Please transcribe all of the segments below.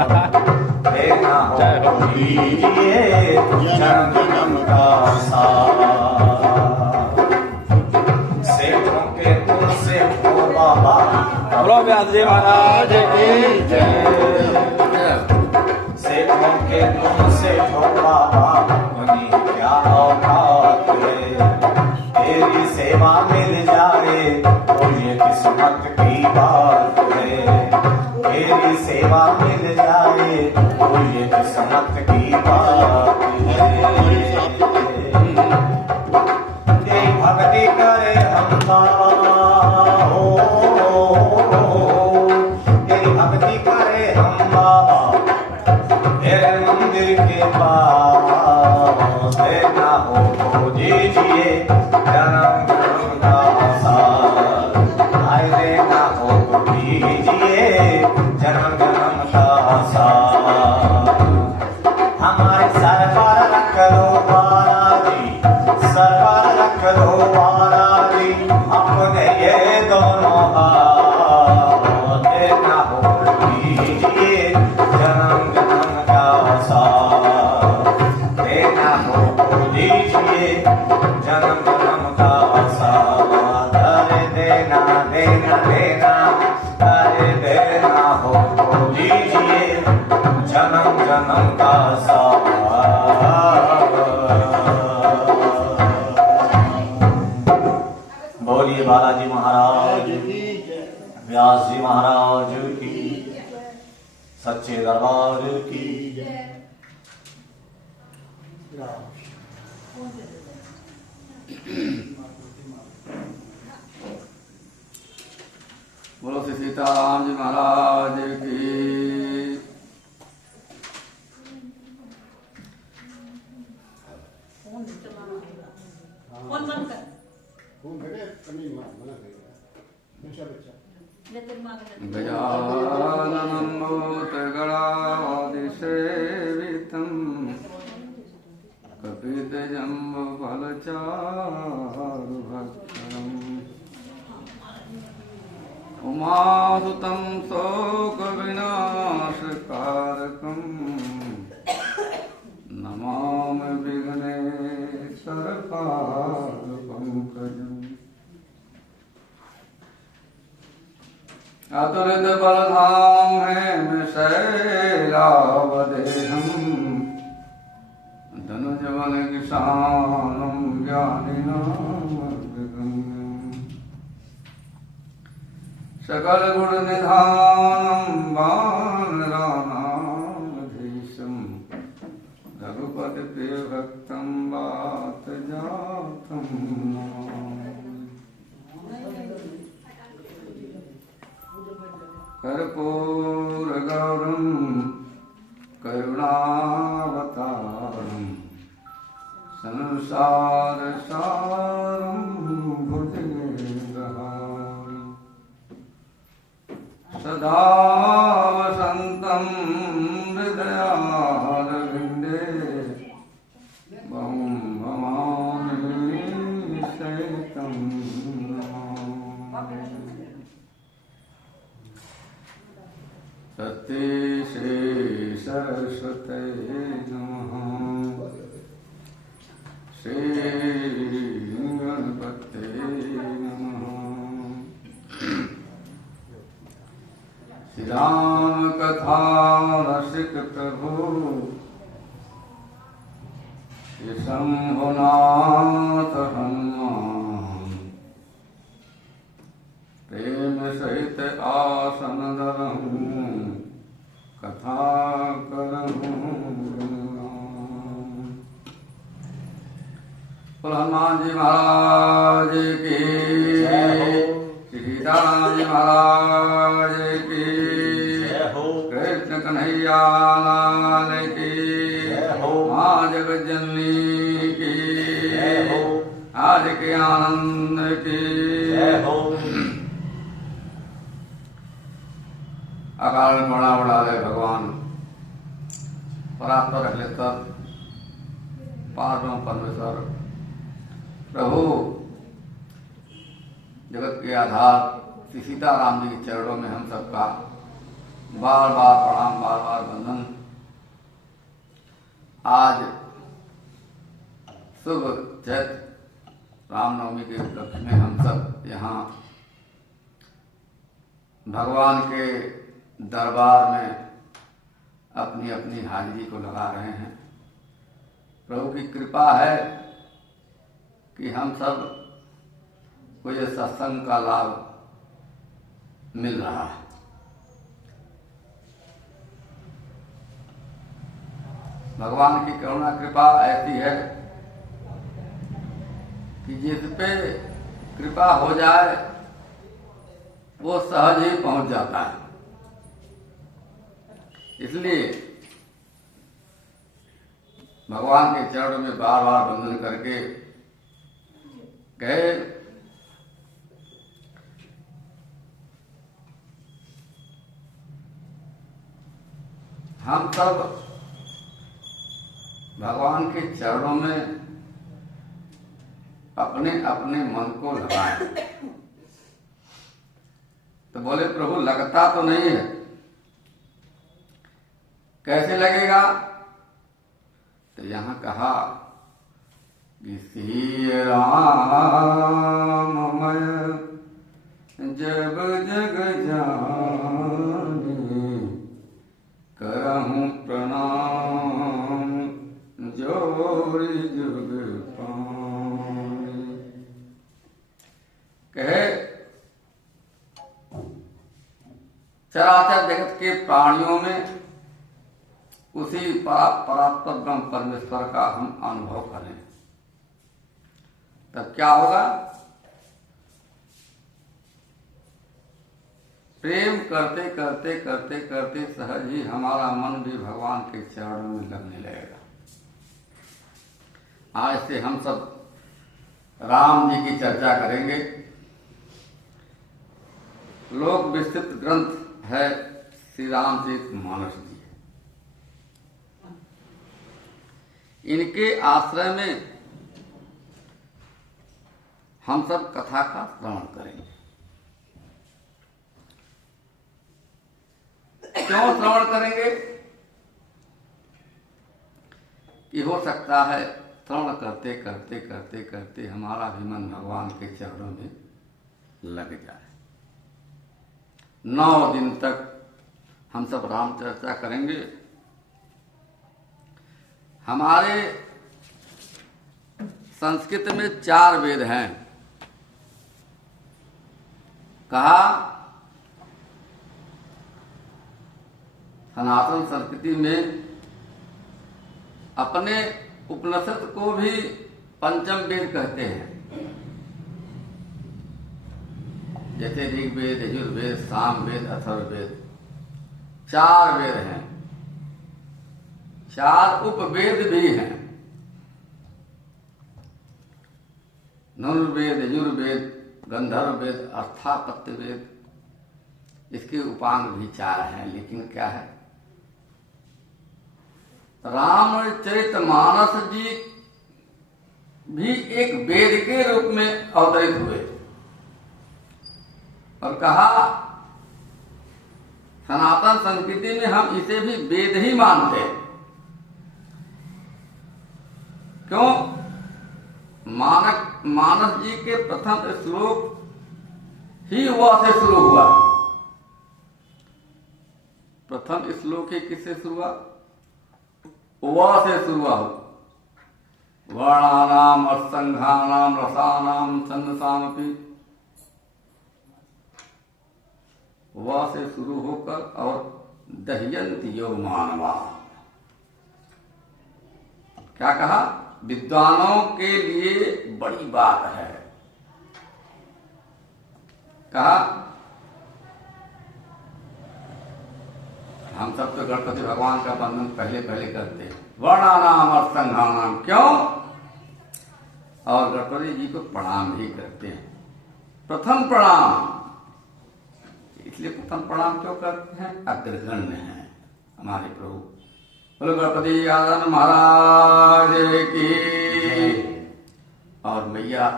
देना हो दीजिए जन्म जन्म का साथ। सेठों के तुमसे हो बाबा, बोलो व्यास जी महाराज की जय। सेठों के तुमसे हो बाबा, उन्हीं क्या औकात है। तेरी सेवा मिल जाए तो ये किस्मत की बात है। तेरी सेवा मिल जाए तो ये किस्मत की बात है। तेरी भक्ति करे हम बाबा हो, तेरी भक्ति करे हम बाबा तेरे मंदिर के पास। देना हो दीजिए जन्म जन्म का साथ। आए देना हो दीजिए जन्म जन्म का साथ। हमारे सर पर रख लो बालाजी, सर पर रख लो बालाजी अपने ये दोनों हाथ। देना हो दीजिए जन्म जन्म का साथ। देना हो दीजिए जन्म जन्म का साथ। अरे देना देना देना, अरे देना हो दीजिए जन्म जन्म का साथ। बोलिए बालाजी महाराज की, व्यास जी महाराज की, सच्चे दरबार की। बोलो श्री सीताराम जी महाराज की। फोन बंद कर। गजाननं भूतगणादिसेवितं कपितजम्बफलचारुभक्षणम् उमासुतं शोकविनाशकारकं नमामि विघ्नेश्वरपादपङ्कजम्। अतुलित बलधाम है मैं शैलावदेहम, धनुज बल किसानम ज्ञानिनाम विगम्यम। सकल गुण निधानम वानरानामधीशम, रघुपति प्रिय भक्तम वात जातम नमामि। कर्पूरगौरं करुणावतारं संसारसारं भुजगेन्द्रहारं सदा वसन्तं हृदयारविन्दे भवं भवामि सहितं नमामि। सत्य श्री सरस्वते नमः। श्री गणपते नमः। श्री राम कथा रसिक प्रभु, श्री शंभुनाथ हनुमान, प्रेम सहित आसन धरहूँ कथा करहूँ। हनुमान जी महाराज की, श्री सीताराम जी महाराज की, कृष्ण कन्हैया लाल की, माँ जगज्जननी की, आज के आनंद की। अकाल बड़ा बड़ा है भगवान परात्पर अखिलेश्वर पारब्रह्म परमेश्वर प्रभु जगत के आधार श्री सीताराम जी के चरणों में हम सबका बार बार प्रणाम, बार बार आज शुभ चैत्र रामनवमी के उपलक्ष्य में हम सब यहाँ भगवान के दरबार में अपनी अपनी हाजिरी को लगा रहे हैं। प्रभु की कृपा है कि हम सब को ये सत्संग का लाभ मिल रहा है। भगवान की करुणा कृपा ऐसी है कि जिस पे कृपा हो जाए वो सहज ही पहुंच जाता है। इसलिए भगवान के चरणों में बार बार वंदन करके कहे हम सब भगवान के चरणों में अपने अपने मन को लगाएं। तो बोले प्रभु लगता तो नहीं है, कैसे लगेगा? तो यहां कहा कि श्री राममय जब जग जानी करहूं प्रणाम जोरी जुग पानी। कहे चराचर जगत के प्राणियों में उसी परात्पर ब्रह्म परमेश्वर का हम अनुभव करें, तब क्या होगा? प्रेम करते करते करते करते सहज ही हमारा मन भी भगवान के चरणों में लगने लगेगा। आज से हम सब राम जी की चर्चा करेंगे। लोक विस्तृत ग्रंथ है श्री रामचरितमानस जी। इनके आश्रय में हम सब कथा का श्रवण करेंगे। क्यों श्रवण करेंगे? कि हो सकता है श्रवण करते करते करते करते हमारा भी मन भगवान के चरणों में लग जाए। 9 दिन तक हम सब राम चर्चा करेंगे। हमारे संस्कृत में 4 वेद हैं। कहा सनातन संस्कृति में अपने उपनिषद को भी पंचम वेद कहते हैं। जैसे ऋग्वेद, यजुर्वेद, सामवेद, अथर्ववेद 4 वेद हैं। 4 उपवेद भी हैं। धनुर्वेद, यजुर्वेद, गंधर्ववेद, अर्थापत्य वेद, इसके उपांग भी 4 हैं। लेकिन क्या है, रामचरितमानस जी भी एक वेद के रूप में अवतरित हुए और कहा सनातन संस्कृति में हम इसे भी वेद ही मानते हैं। क्यों? मानस जी के प्रथम श्लोक ही वह से शुरू हुआ। प्रथम श्लोक ही किससे शुरू हुआ? वह से शुरू हुआ। वर्णानाम असंघानाम रसानाम छंदसामपि, वह से शुरू होकर और दह्यन्ति यो मानवा। क्या कहा? विद्वानों के लिए बड़ी बात है। कहा हम सब तो गणपति भगवान का वंदन पहले पहले करते हैं। वर्णानाम और संघानाम, क्यों? और गणपति जी को प्रणाम भी करते हैं। प्रथम प्रणाम, इसलिए प्रथम प्रणाम क्यों करते हैं? अग्रगण्य है हमारे प्रभु। बोलो गणपति आनंद महाराज की। और मैया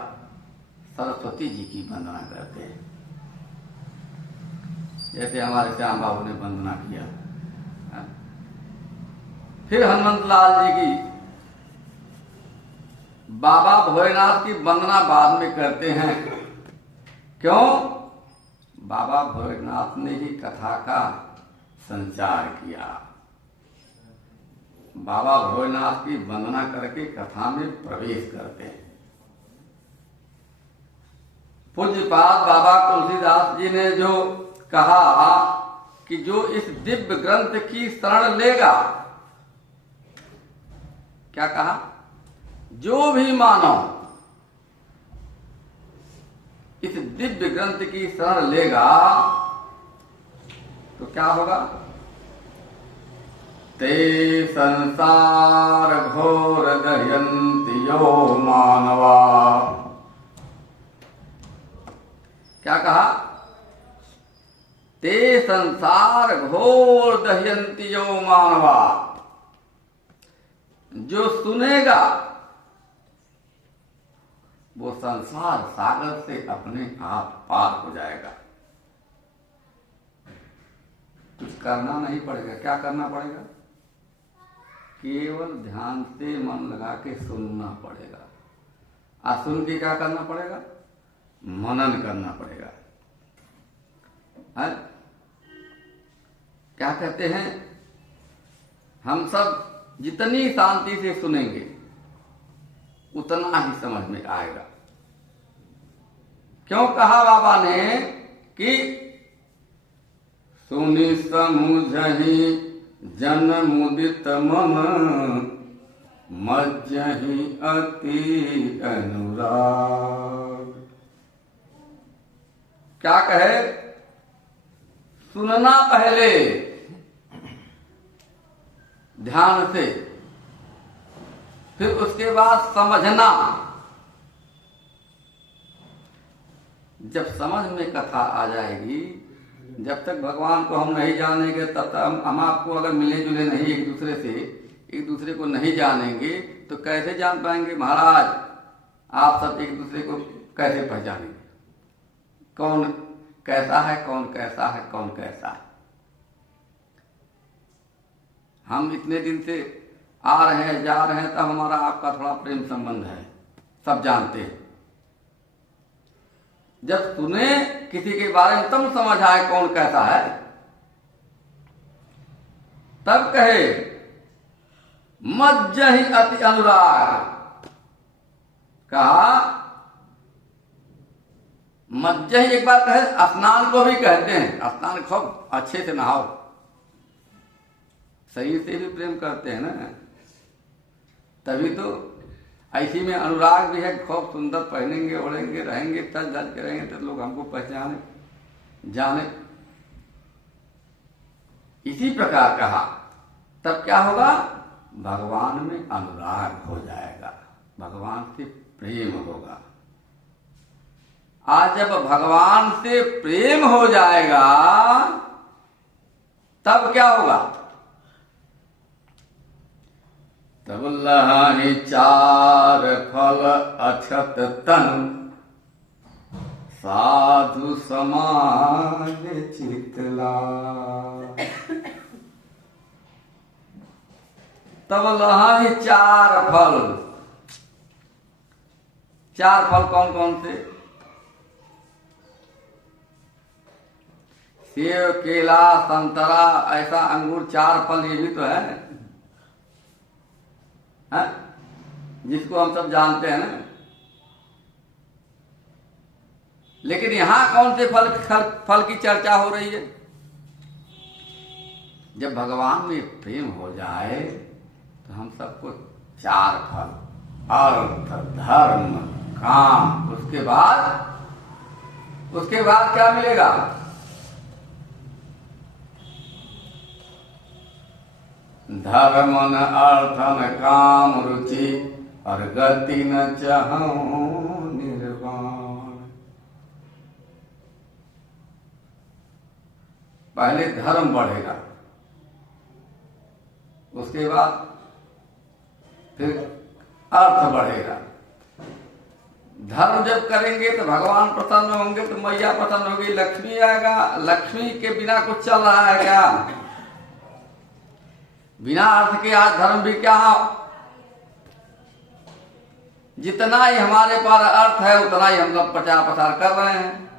सरस्वती जी की वंदना करते हैं, जैसे हमारे श्याम बाबू ने वंदना किया। फिर हनुमंत लाल जी की बाबा भोलेनाथ की वंदना बाद में करते हैं। क्यों? बाबा भोलेनाथ ने ही कथा का संचार किया। बाबा भोलेनाथ की वंदना करके कथा में प्रवेश करते हैं। पूज्यपाद बाबा तुलसीदास जी ने जो कहा कि जो इस दिव्य ग्रंथ की शरण लेगा, क्या कहा? जो भी मानव इस दिव्य ग्रंथ की शरण लेगा तो क्या होगा? ते संसार घोर दह्यन्ति यो मानवा। क्या कहा? ते संसार घोर दह्यन्ति यो मानवा। जो सुनेगा वो संसार सागर से अपने आप पार हो जाएगा। कुछ करना नहीं पड़ेगा। क्या करना पड़ेगा? केवल ध्यान से मन लगा के सुनना पड़ेगा। और सुन के क्या करना पड़ेगा? मनन करना पड़ेगा। है? क्या कहते हैं? हम सब जितनी शांति से सुनेंगे उतना ही समझ में आएगा। क्यों कहा बाबा ने कि सुनि समुझहि जन मुदित मन, मज्जहि अति अनुराग। क्या कहे? सुनना पहले ध्यान से, फिर उसके बाद समझना। जब समझ में कथा आ जाएगी, जब तक भगवान को हम नहीं जानेंगे तब तक हम आपको अगर मिले जुले नहीं एक दूसरे से, एक दूसरे को नहीं जानेंगे तो कैसे जान पाएंगे महाराज? आप सब एक दूसरे को कैसे पहचानेंगे? कौन कैसा है, कौन कैसा है, कौन कैसा है? हम इतने दिन से आ रहे हैं, जा रहे हैं, तब हमारा आपका थोड़ा प्रेम संबंध है, सब जानते हैं। जब सुने किसी के बारे में तब समझ आए कौन कैसा है, तब कहे मज्जहि अति अनुराग। कहा मज्जहि, एक बार कहे स्नान को भी कहते हैं। स्नान खूब अच्छे से नहाओ, शरीर से भी प्रेम करते हैं ना, तभी तो ऐसी में अनुराग भी है। खूब सुंदर पहनेंगे, ओढ़ेंगे, रहेंगे, सज धज के रहेंगे तो लोग हमको पहचाने जाने। इसी प्रकार कहा, तब क्या होगा? भगवान में अनुराग हो जाएगा, भगवान से प्रेम होगा। आज जब भगवान से प्रेम हो जाएगा तब क्या होगा? तब लहानि चार फल अछत तन, साधु समाज चितला। तब लहानि चार फल। चार फल कौन कौन से? सेब, केला, संतरा, ऐसा अंगूर, चार फल ये भी तो है, जिसको हम सब जानते हैं ना। लेकिन यहां कौन से फल की चर्चा हो रही है? जब भगवान में प्रेम हो जाए तो हम सबको चार फल, अर्थ, धर्म, काम, उसके बाद क्या मिलेगा? धर्म न अर्थ न काम रुचि, और गति न चाहूं निर्वाण। पहले धर्म बढ़ेगा, उसके बाद फिर अर्थ बढ़ेगा। धर्म जब करेंगे तो भगवान प्रसन्न होंगे, तो मैया प्रसन्न होगी, लक्ष्मी आएगा। लक्ष्मी के बिना कुछ चल रहा है क्या? बिना अर्थ के आज धर्म भी क्या? जितना ही हमारे पास अर्थ है उतना ही हम लोग प्रचार प्रसार कर रहे हैं,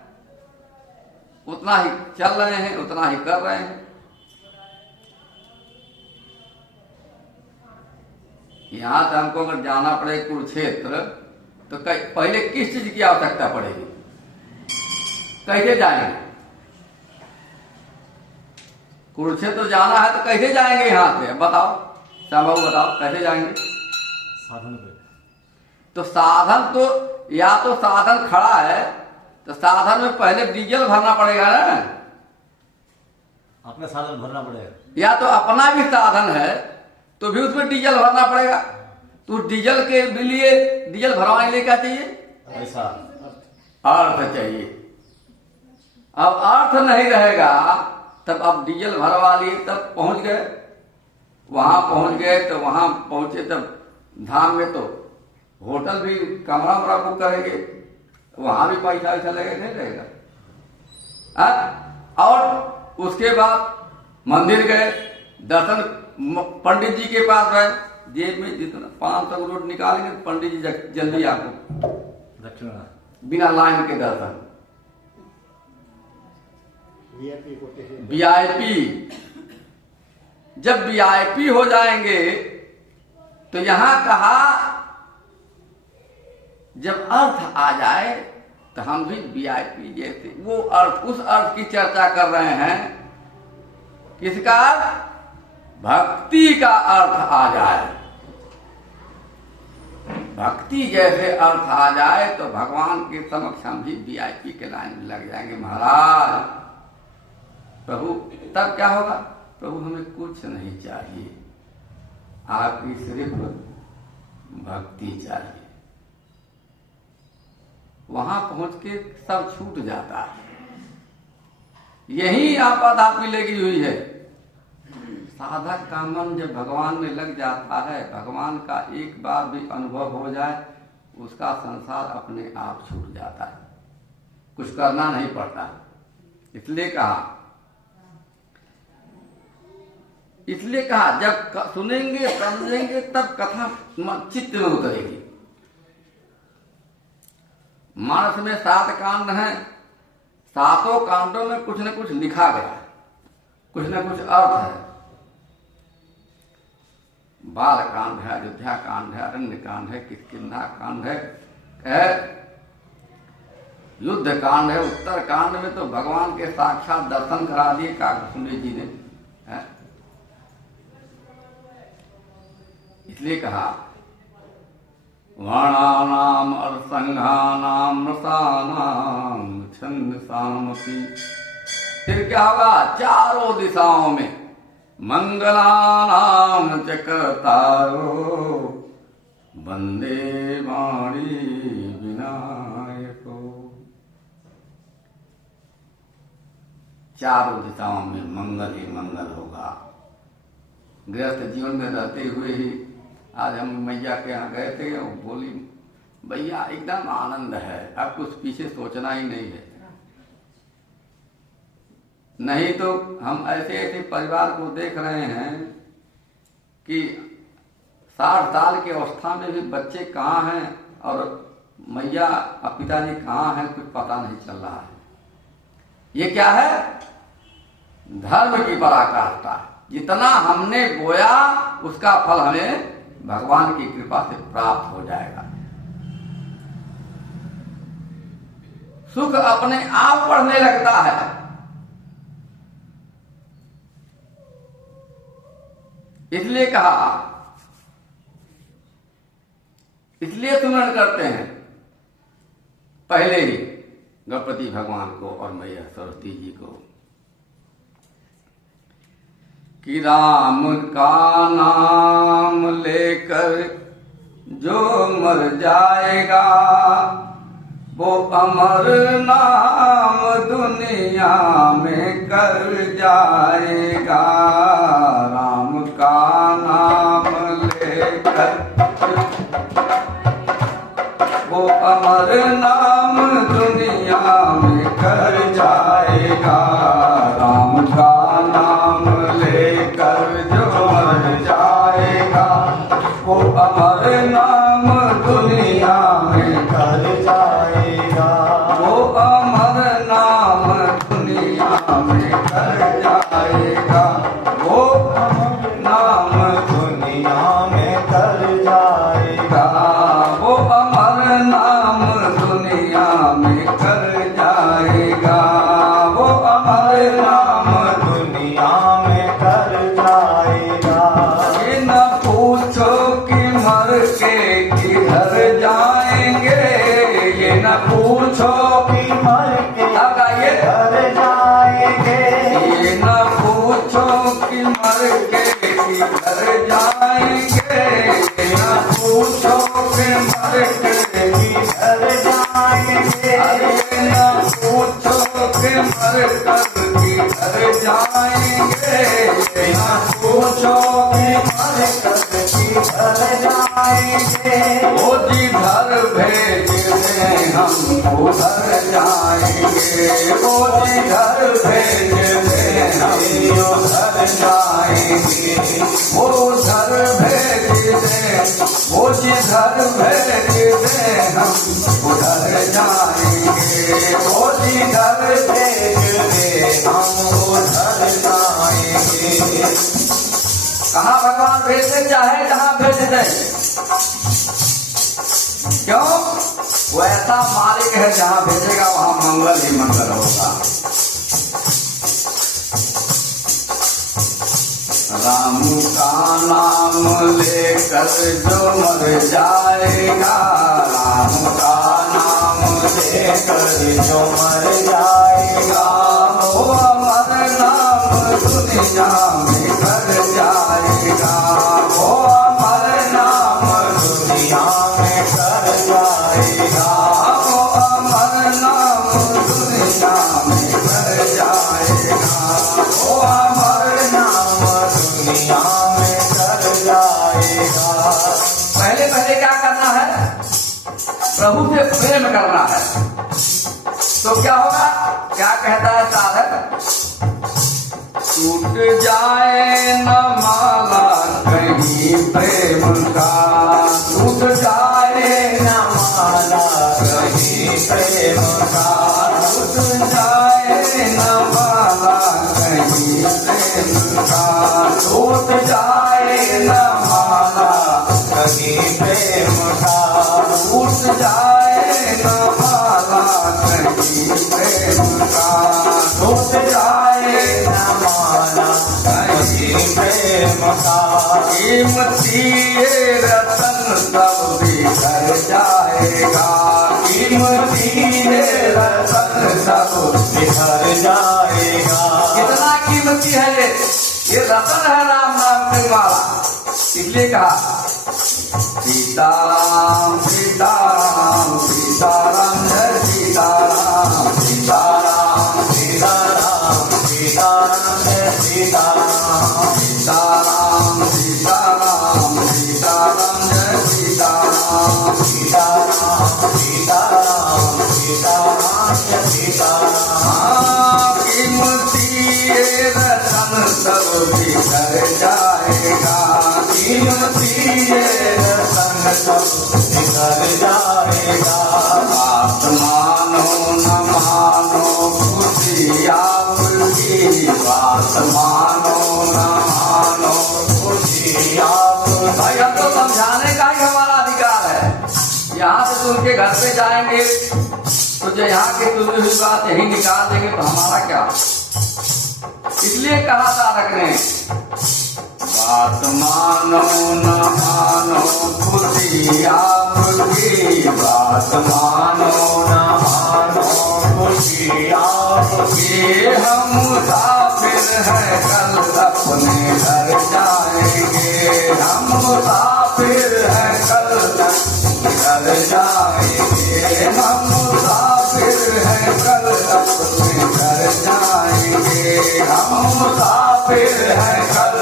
उतना ही चल रहे हैं, उतना ही कर रहे हैं। यहां से हमको अगर जाना पड़े कुरुक्षेत्र तो पहले किस चीज की आवश्यकता पड़ेगी? कैसे जाएंगे? कुरुक्षेत्र जाना है तो कैसे जाएंगे? यहां से बताओ, श्याम बताओ कैसे जाएंगे? साधन पे। तो साधन तो या तो साधन खड़ा है तो साधन में पहले डीजल भरना पड़ेगा ना, अपना साधन भरना पड़ेगा। या तो अपना भी साधन है तो भी उसमें डीजल भरना पड़ेगा। तो डीजल के लिए डीजल भरवाने लिए क्या चाहिए? पैसा, अर्थ चाहिए। अब अर्थ नहीं रहेगा तब अब डीजल भरवा लिए, तब पहुंच गए, वहां पहुंच गए तो वहां पहुंचे तब धाम में तो होटल भी कमरा वमरा बुक करेंगे, वहां भी पैसा वैसा लगेगा नहीं लगेगा। और उसके बाद मंदिर गए, दर्शन पंडित जी के पास गए, जेब में जितना 500 नोट निकालेंगे पंडित जी जल्दी आपको दक्षिणा, बिना लाइन के दर्शन। वीआईपी, जब वीआईपी हो जाएंगे तो यहां कहा जब अर्थ आ जाए तो हम भी वीआईपी जैसे वो अर्थ, उस अर्थ की चर्चा कर रहे हैं। किसका? भक्ति का अर्थ आ जाए। भक्ति जैसे अर्थ आ जाए तो भगवान के समक्ष हम भी वीआईपी के लाइन में लग जाएंगे। महाराज प्रभु, तब क्या होगा? प्रभु हमें कुछ नहीं चाहिए, आपकी सिर्फ भक्ति चाहिए। वहां पहुंच के सब छूट जाता है। यही आपाधापी लगी हुई है। साधक का मन जब भगवान में लग जाता है, भगवान का एक बार भी अनुभव हो जाए, उसका संसार अपने आप छूट जाता है, कुछ करना नहीं पड़ता। इसलिए कहा जब सुनेंगे समझेंगे तब कथा चित्त में उतरेगी। मानस में 7 कांड हैं, 7 कांडों में कुछ न कुछ लिखा गया है, कुछ न कुछ अर्थ है। बाल कांड है, अयोध्या कांड है, अरण्य कांड है, किष्किंधा कांड है, युद्ध कांड है। उत्तर कांड में तो भगवान के साक्षात दर्शन करा दिए काकभूषुंडी जी ने, है? इसलिए कहा वर्णानाम अर्संघानाम रसानाम छंदसामपि। फिर क्या होगा? चारों दिशाओं में मंगलानाम चक्रतारो वंदे वाणी विनायको। चारों दिशाओं में मंगल ही मंगल होगा। गृहस्थ जीवन में रहते हुए ही आज हम मैया के यहाँ गए थे, वो बोली भैया एकदम आनंद है, अब कुछ पीछे सोचना ही नहीं है। नहीं तो हम ऐसे ऐसे परिवार को देख रहे हैं कि 60 साल की अवस्था में भी बच्चे कहाँ हैं और मैया और पिताजी कहाँ हैं, कुछ पता नहीं चल रहा है। ये क्या है? धर्म की पराकाष्ठा। जितना हमने बोया उसका फल हमें भगवान की कृपा से प्राप्त हो जाएगा। सुख अपने आप बढ़ने लगता है। इसलिए कहा, इसलिए सुमरण करते हैं पहले ही गणपति भगवान को और मैया सरस्वती जी को कि राम का नाम लेकर जो मर जाएगा वो अमर नाम दुनिया में कर जाएगा। राम का नाम लेकर वो अमर नाम दुनिया में कर जाएगा। राम का नाम लेकर जो मर जाएगा। ये न पूछो कि मर के किधर जाएंगे, ये न पूछो कि मर के अब गाइए। घर जाएंगे। ये न पूछो कि मर के किधर जाएंगे, ये न पूछो कि मर के घर जाएंगे। अरे न पूछो कि मर कर किधर जाएंगे, ये न पूछो कि मर कर घर जाएंगे। वो जिधर भेज दें हम उधर जाएंगे, वो जिधर भेज दें हम उधर जाएंगे, वो उधर भेज दें, वो जिधर भेज दें हम उधर जाएंगे, वो जिधर भेज दें हम उधर जाएंगे। कहाँ भगवान भेजते चाहे जहाँ भेज दे, क्यों? वो ऐसा मालिक है जहाँ भेजेगा वहाँ मंगल ही मंगल होगा। राम का नाम लेकर जो मर जाएगा, राम का नाम लेकर जो मर जाएगा। वो अमर नाम दुनिया में कर जाएगा, वो अमर नाम दुनिया में कर जाएगा। वो अमर नाम दुनिया में कर जाएगा, वो अमर नाम दुनिया में कर जाएगा। पहले पहले क्या करना है? प्रभु से प्रेम करना है। तो क्या होगा? क्या कहता है साधक? टूट जाए न माला कहीं प्रेम का, टूट जाए न माला कहीं प्रेम का, टूट जाए न माला कहीं प्रेम का, टूट जाए न माला कहीं प्रेम का। टूट जाए न माला कहीं प्रेम का, टूट जाए न माला कहीं प्रेम का। कीमती ये रतन सब बिखर जाएगा, कीमती ये रतन सब बिखर जाएगा। कितना कीमती है ये रतन है राम नाम की माला। इसलिए कहा सीताराम सीताराम सीताराम जय सीताराम सीताराम सीताराम सीताराम जय सीताराम। सीताराम सीताराम सीताराम जय सीताराम सीताराम सीताराम सीताराम जय सीताराम। कीमती ये रतन सब बिखर जाएगा, कीमती ये रतन सब बिखर जाएगा। बात मानो न मानो खुशी आपकी, बात मानो न मानो खुशी आपकी। भाई हम तो समझाने का ही हमारा अधिकार है। यहाँ से तो उनके घर पे जाएंगे तो जो यहाँ की तुझे हुई बात यही निकाल देंगे तो हमारा क्या? इसलिए कहा साधक ने बात मानो न मानो खुशी आपकी, बात मानो न मानो खुशी आपकी। हम मुसाफिर हैं कल अपने घर जाएंगे, हम मुसाफिर हैं कल घर जाएंगे, हम मुसाफिर हैं कल अपने घर जाएंगे, हम मुसाफिर हैं कल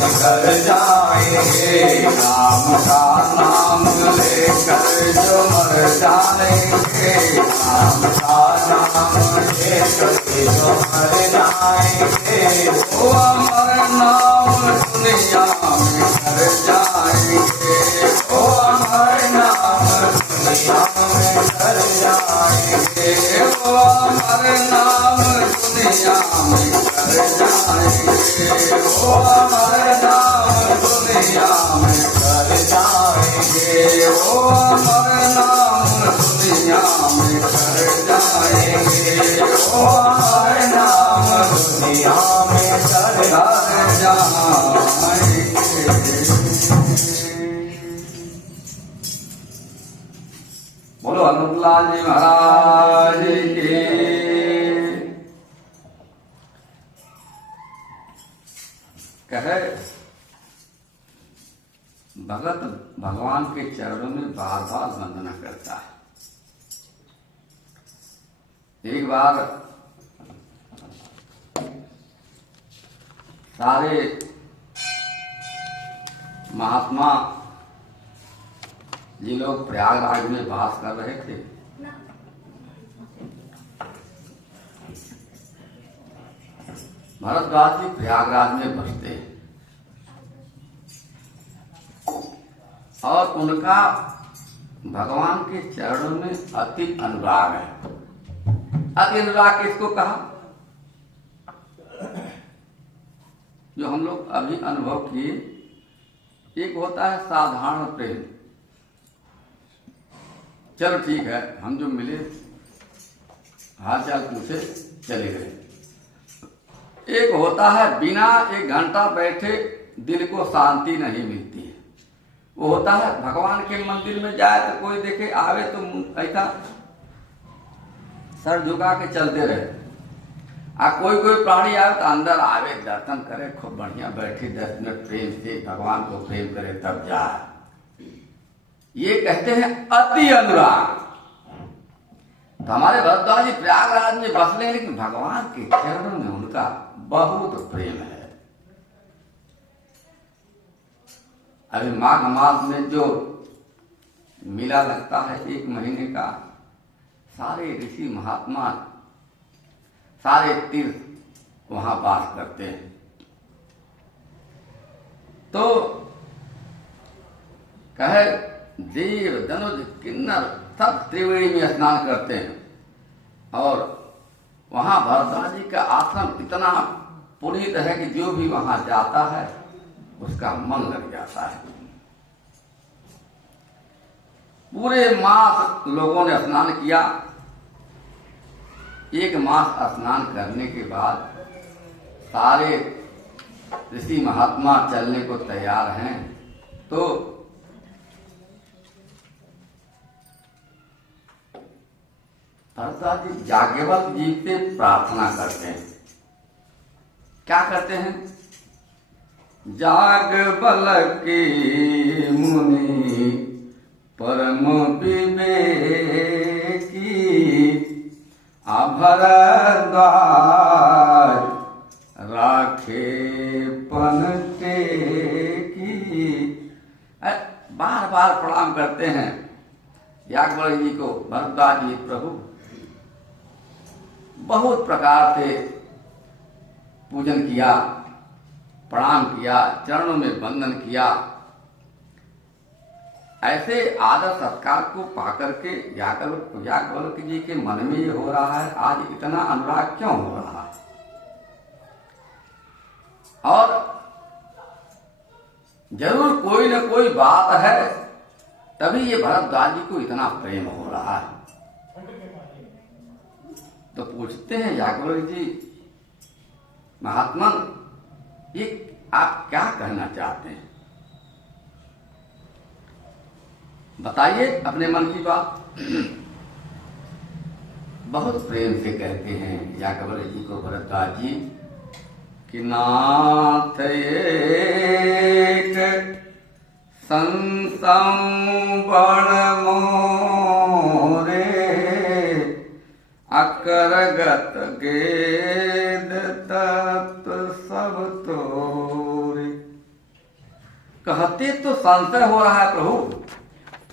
घर जाएंगे। राम का नाम लेकर जो मर जाएंगे, राम का नाम लेकर जो मर जाएंगे। वो अमर नाम दुनिया में कर जाएंगे, वो अमर नाम दुनिया में कर जाएंगे। वो अमर नाम दुनिया में कर जाएंगे, वो अमर नाम दुनिया में कर जाएंगे। वो अमर नाम दुनिया में कर जाएंगे, वो अमर नाम दुनिया में कर कर जाएंगे। बोलो हनुमलाल जी महाराज के। कहे भगत भगवान के चरणों में बार बार वंदना करता है। एक बार सारे महात्मा जी लोग प्रयागराज में वास कर रहे थे। भरद्वाज जी प्रयागराज में बसते हैं और उनका भगवान के चरणों में अति अनुराग है। अति अनुराग किसको कहा? जो हम लोग अभी अनुभव किए। एक होता है साधारण प्रेम, चलो ठीक है, हम जो मिले हाल चाल पूछे चले गए। एक होता है बिना 1 घंटा बैठे दिल को शांति नहीं मिलती है। वो होता है भगवान के मंदिर में जाए तो कोई देखे आवे तो ऐसा सर झुका के चलते रहे, कोई प्राणी आवे तो अंदर आवे दर्शन करे, खूब बढ़िया बैठे 10 मिनट प्रेम से भगवान को प्रेम करे तब जाए। ये कहते हैं अति अनुराग। तो हमारे भरद्वाज जी प्रयागराज में बस ले, लेकिन भगवान के चरणों में उनका बहुत प्रेम है। अभी माघ मास में जो मेला लगता है 1 महीने का, सारे ऋषि महात्मा सारे तीर्थ वहां वास करते हैं। तो कहे देव धनुष किन्नर सब त्रिवेणी में स्नान करते हैं और वहां भरद्वाज जी का आश्रम इतना पुनीत है कि जो भी वहां जाता है उसका मन लग जाता है। पूरे मास लोगों ने स्नान किया। 1 मास स्नान करने के बाद सारे ऋषि महात्मा चलने को तैयार हैं। तो भरद्वाज जी याज्ञवल्क्य जी से प्रार्थना करते हैं। क्या करते हैं? याज्ञवल्क्य मुनि परम विवेकी भरद्वाज राखे पनटे की। बार बार प्रणाम करते हैं याज्ञवल्क्य जी को। भरद्वाज जी प्रभु बहुत प्रकार से पूजन किया, प्रणाम किया, चरणों में वंदन किया। ऐसे आदर सत्कार को पाकर के याज्ञवल्क्य जी के मन में ये हो रहा है आज इतना अनुराग क्यों हो रहा है। और जरूर कोई न कोई बात है तभी ये भरद्वाज जी को इतना प्रेम हो रहा है। तो पूछते हैं याज्ञवल्क्य जी महात्मन, ये आप क्या कहना चाहते हैं? बताइए अपने मन की बात। बहुत प्रेम से कहते हैं याज्ञवल्क्य जी को भरद्वाज जी कि नाथ एक संतम बड़ मोरे अकरगत गेद तत्व सब तोरे। कहते तो संशय हो रहा है प्रभु,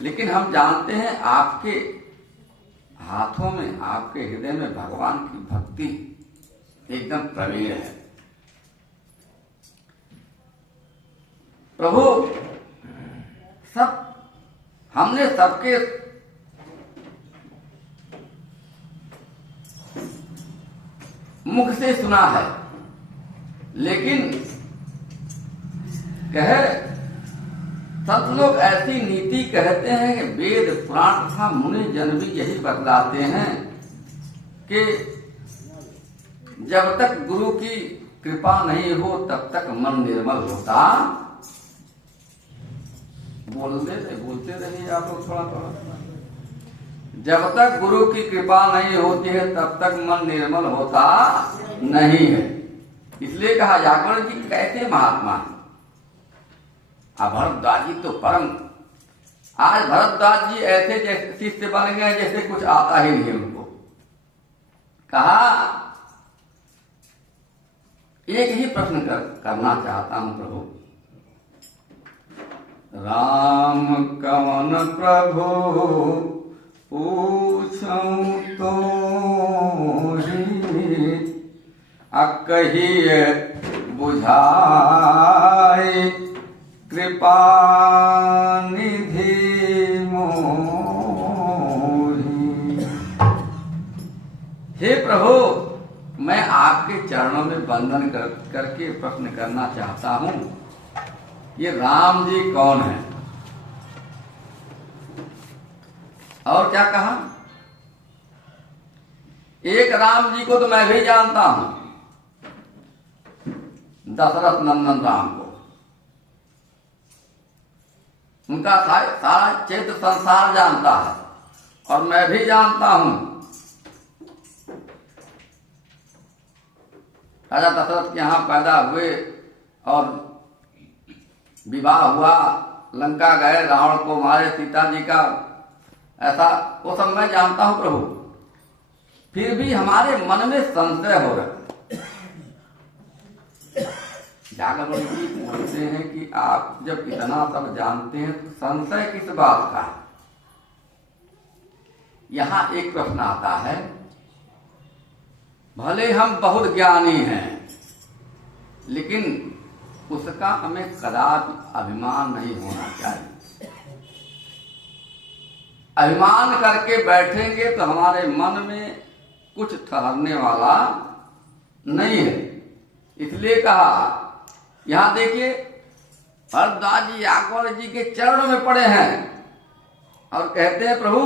लेकिन हम जानते हैं आपके हाथों में, आपके हृदय में भगवान की भक्ति एकदम प्रवीण है। प्रभु हमने सबके मुख से सुना है, लेकिन सब लोग ऐसी नीति कहते हैं कि वेद पुराण तथा मुनि जन भी यही बतलाते हैं कि जब तक गुरु की कृपा नहीं हो तब तक मन निर्मल होता। बोलते रहिए आप लोग थोड़ा थोड़ा। जब तक गुरु की कृपा नहीं होती है तब तक मन निर्मल होता नहीं है। इसलिए कहा जागरण जी कैसे महात्मा है। अब भरद्वाज जी तो परम, आज भरद्वाज जी ऐसे जैसे शिष्य बन गए जैसे कुछ आता ही नहीं उनको। कहा एक ही प्रश्न करना चाहता हूं प्रभु, राम कवन प्रभु पूछूं तो कहिए बुझाए कृपा निधि मोहि। हे प्रभु, मैं आपके चरणों में वंदन करके प्रश्न करना चाहता हूं, ये राम जी कौन है? और क्या कहा? एक राम जी को तो मैं भी जानता हूं, दशरथ नंदन राम को। उनका सारा चैत्र संसार जानता है और मैं भी जानता हूं। राजा दशरथ के यहां पैदा हुए और विवाह हुआ, लंका गए, रावण को मारे, सीता जी का ऐसा वो सब मैं जानता हूं प्रभु। फिर भी हमारे मन में संशय हो रहा है। जागरण जी पूछते हैं कि आप जब इतना सब जानते हैं तो संशय किस बात का है? यहां एक प्रश्न आता है, भले हम बहुत ज्ञानी हैं लेकिन उसका हमें कदापि अभिमान नहीं होना चाहिए। अभिमान करके बैठेंगे तो हमारे मन में कुछ ठहरने वाला नहीं है। इसलिए कहा, यहां देखिए भरद्वाज जी याकवर जी के चरणों में पड़े हैं और कहते हैं प्रभु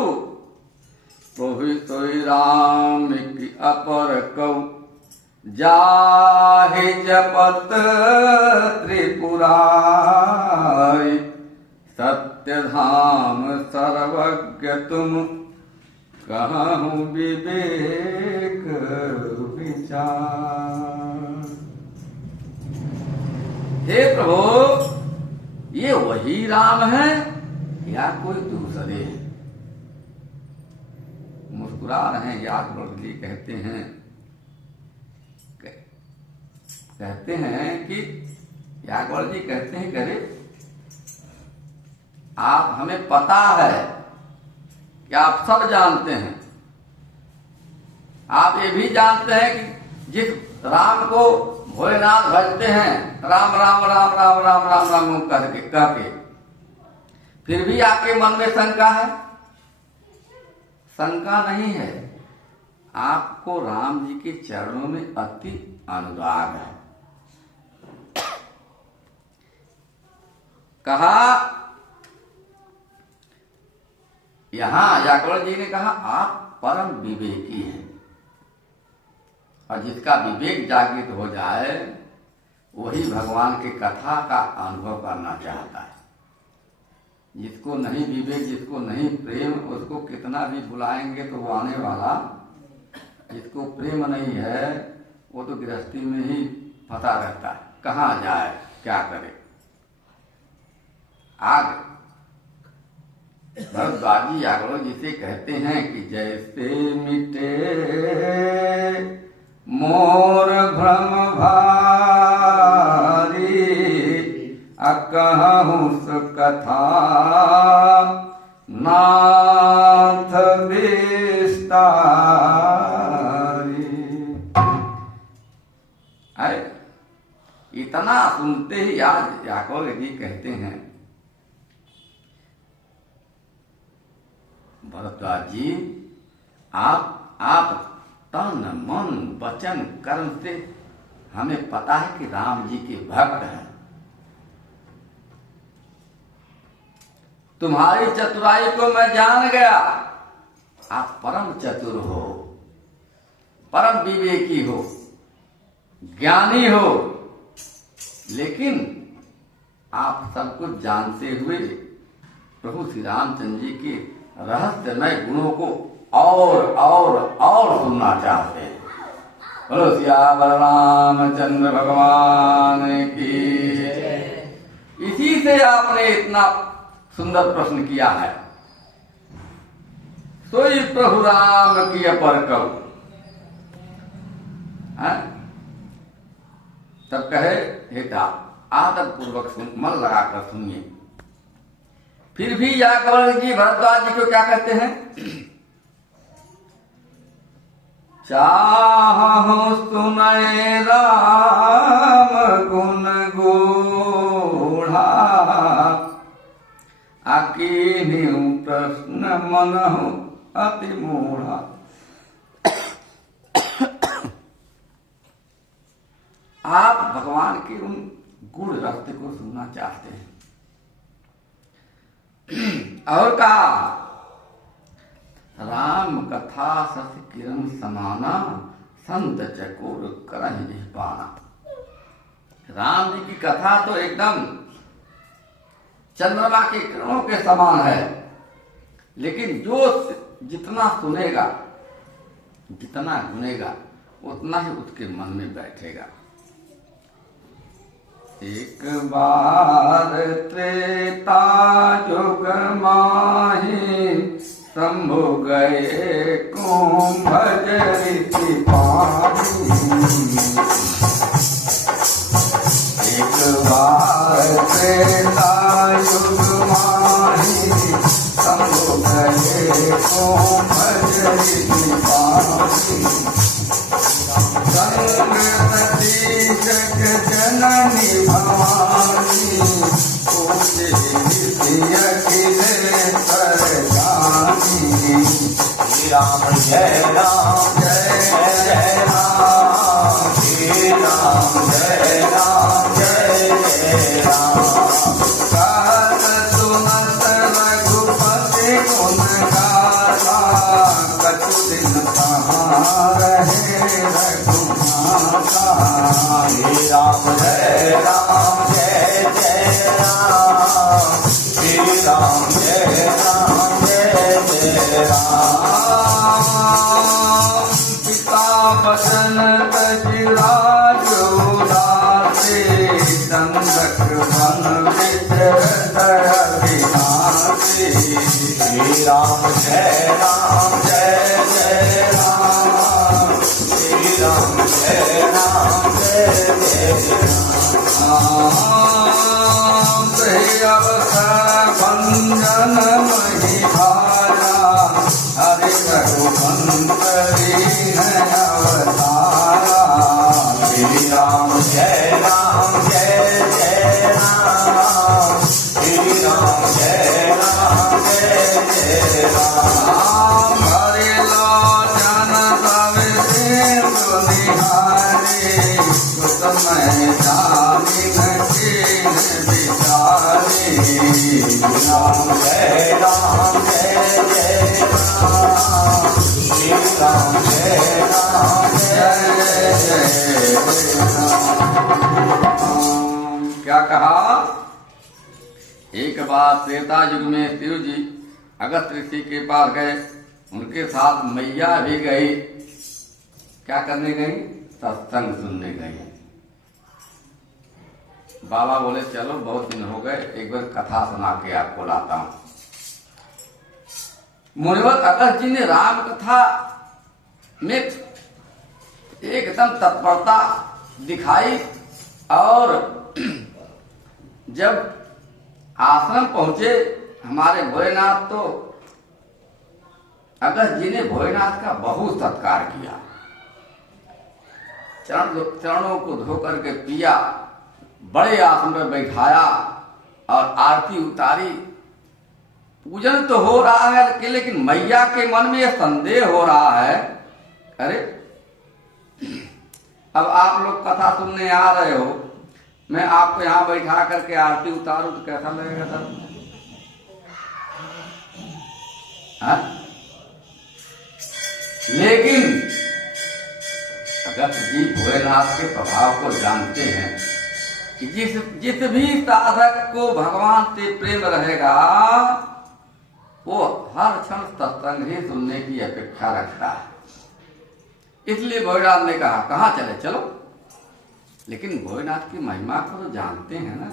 सोई राम की अपर कौ जाहि जपत त्रिपुरारि, सत्य धाम सर्वज्ञ तुम कहूं विवेक विचार। हे प्रभु, ये वही राम है या कोई दूसरे हैं? मुस्कुरा रहे हैं याकवर जी, कहते हैं कि याकवर जी कहते हैं करे आप, हमें पता है कि आप सब जानते हैं। आप ये भी जानते हैं कि जिस राम को भोलेनाथ भजते हैं, राम राम राम राम राम राम राम कहके फिर भी आपके मन में शंका है? शंका नहीं है, आपको राम जी के चरणों में अति अनुराग है। कहा, यहां याकवर जी ने कहा आप परम विवेकी हैं और जिसका विवेक जागृत हो जाए वही भगवान की कथा का अनुभव करना चाहता है। जिसको नहीं विवेक, जिसको नहीं प्रेम, उसको कितना भी बुलाएंगे तो वो आने वाला। जिसको प्रेम नहीं है वो तो गृहस्थी में ही फंसा रहता है, कहाँ जाए क्या करे। आगे भरद्वाजी याकवर जिसे कहते हैं कि जैसे मिटे मोर भ्रम भारी, अकहूँ कथा नाथ विस्तारी। अरे इतना सुनते ही आज याकवर जी कहते हैं, भरद्वाज जी आप तन मन वचन कर्म से हमें पता है कि राम जी के भक्त हैं। तुम्हारी चतुराई को मैं जान गया। आप परम चतुर हो, परम विवेकी हो। ज्ञानी हो, लेकिन आप सब कुछ जानते हुए प्रभु श्री रामचंद्र जी के रहस्यमय गुणों को और सुनना चाहते हैं। बोलो सियावर रामचंद्र भगवान की। इसी से आपने इतना सुंदर प्रश्न किया है। सोई प्रभु राम की अपर कहो, तब कहे हे आदर पूर्वक सुन, मन लगाकर सुनिए। फिर भी याज्ञवल्क्य जी भरद्वाज जी को क्या कहते हैं? चाहु सुनय राम गुण गूढ़ा, अकीन्यु प्रश्न मनहु अति मूढ़ा। आप भगवान के उन गुण रहस्य को सुनना चाहते हैं। और कहा राम कथा सस किरण समाना, संत चकोर करहि निपाना। राम जी की कथा तो एकदम चंद्रमा के किरणों के समान है, लेकिन जो जितना सुनेगा, जितना गुनेगा, उतना ही उसके मन में बैठेगा। एक बार त्रेता जुग माही, शंभु गए कुंभज ऋषि पानी। एक बार त्रेता युग माही, शंभु गए कुंभज ऋषि पानी। जननी भवानी, पूजे अखिले पर जानी। श्री राम जय राम जय जय राम, श्री राम जय राम जय जय राम। कहत सुनत रघुपति गुण गाथा, कछु दिन कहाँ रहे रघुनाथा। श्री राम जय राम जय जय राम, श्री राम जय राम जय जय राम। पिता बचन तजिराज उदासे, दंडक वन विचरत अविनाशी। श्री राम जय राम जय जय राम, श्री राम जय राम जय जय राम। अवसर भंजन महिभारा, हरि रघुवंशरी है अवतारा। श्री राम जय राम जय जय राम, श्री राम जय राम जय जय राम। हरि लोचन तव सिंधु निहारी, सुतमय जामिन कीन बिचारी। राम जय राम जय जय राम, श्री राम जय राम जय जय राम। क्या कहा? एक बार त्रेता युग में शिव जी अगस्त ऋषि के पास गए, उनके साथ मैया भी गई। क्या करने गई? सत्संग सुनने गई। बाबा बोले चलो बहुत दिन हो गए, एक बार कथा सुना के आपको लाता हूं। मुनिवर अगस्त जी ने राम कथा में एकदम तत्परता दिखाई, और जब आश्रम पहुंचे हमारे भोलेनाथ, तो अगस्त जी ने भोलेनाथ का बहुत सत्कार किया। चरणों को धो करके पिया, बड़े आसन में बैठाया और आरती उतारी। पूजन तो हो रहा है, लेकिन मैया के मन में यह संदेह हो रहा है, अरे अब आप लोग कथा सुनने आ रहे हो, मैं आपको यहाँ बैठा करके आरती उतारूं तो कैसा लगेगा सर? लेकिन भगत जी भोलेनाथ के प्रभाव को जानते हैं कि जिस भी साधक को भगवान से प्रेम रहेगा वो हर क्षण सत्संग ही सुनने की अपेक्षा रखता है। इसलिए भोलेनाथ ने कहा कहाँ चले चलो, लेकिन भोलेनाथ की महिमा को तो जानते हैं ना।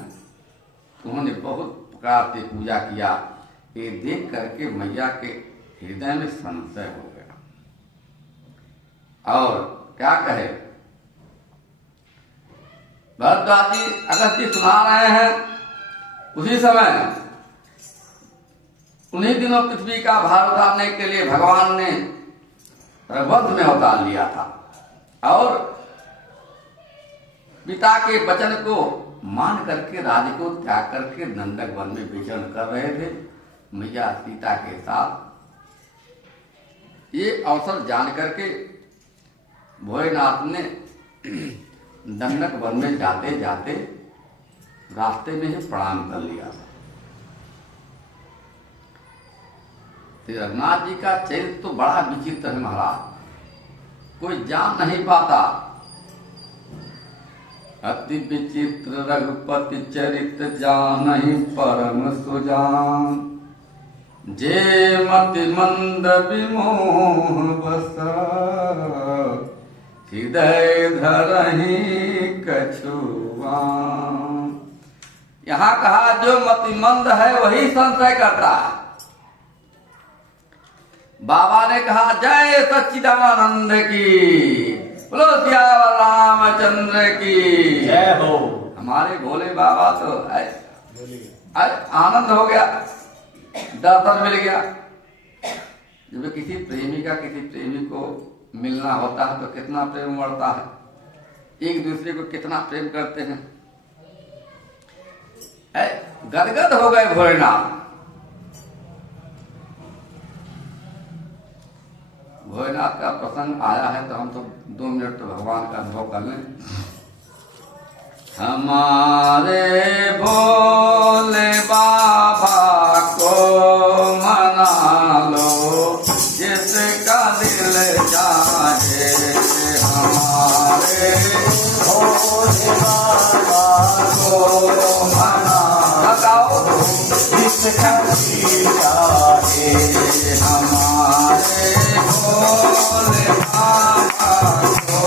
उन्होंने बहुत प्रकार से पूजा किया। ये देख करके मैया के हृदय में संशय हो गया और क्या कहे, भरद्वाज जी अगस्त्य सुना रहे हैं। उसी समय उन्हीं दिनों पृथ्वी का भार उतारने के लिए भगवान ने रघुवंश में अवतार लिया था और पिता के वचन को मान करके राज्य को त्याग करके नंदक वन में विचरण कर रहे थे मैया सीता के साथ। ये अवसर जान करके भोलेनाथ ने नंदक वन में जाते जाते रास्ते में ही प्रणाम कर लिया। रघुनाथ जी का चरित्र तो बड़ा विचित्र है महाराज, कोई जान नहीं पाता। अति विचित्र रघुपति चरित्र जानहि परम सुजान, जे मति मंद विमोह बसा, हृदय धरहि कछुआन। यहाँ कहा जो मतिमंद है वही संशय करता है। बाबा ने कहा जय सच्चिदानंद की, बोलो सियावर रामचंद्र की जय हो। हमारे भोले बाबा तो आनंद हो गया, दर्शन मिल गया। जब किसी प्रेमी का किसी प्रेमी को मिलना होता है तो कितना प्रेम बढ़ता है, एक दूसरे को कितना प्रेम करते हैं। गदगद हो गए भोलेनाथ। भोलेनाथ का प्रसंग आया है तो हम तो 2 मिनट तो भगवान का अनुभव कर लें। हमारे भोले बाबा को मना लो जिसका दिल चाहे, हमारे भोले बाबा को मना लो जिसका दिल चाहे, हमारे भोले बाबा को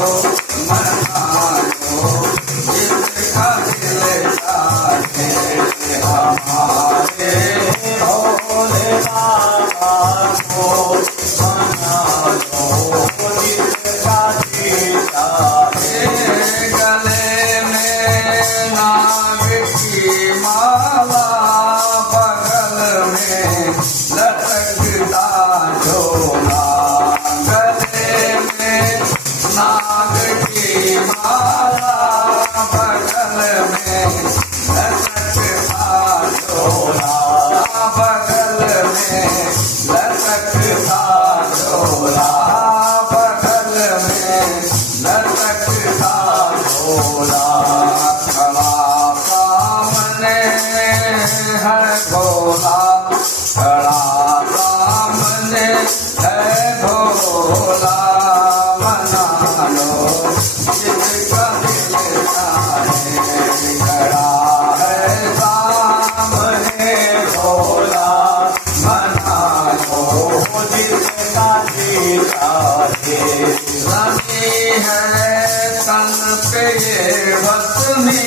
मना लो जिसका दिल चाहे, हमारे भोले बाबा को मना लो जिसका दिल चाहे। गले में नाग की माला, बगल में लटकता झोला, गले में नाग की माला, बगल में लटकता झोला, बगल में लटकता झोला, बगल में लटकता झोला। खड़ा सामने है भोला, खड़ा सामने है भोला, मना लो जिसका दिल चाहे। खड़ा है सामने भोला, मना लो जिसका दिल चाहे। रमी है तन पे ये भस्मी,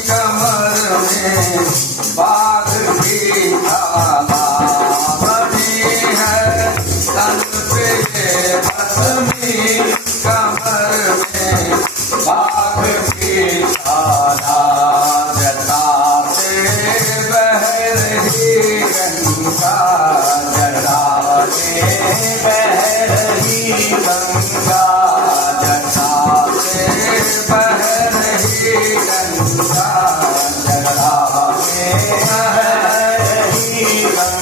कमर में बाघ की छाला, रमी है तन पे ये भस्मी, कमर में बाघ की छाला। जटा से बह रही गंगा, जटा से बह रही गंगा, जटा से बह रही गंगा, जटा से बह रही गंगा।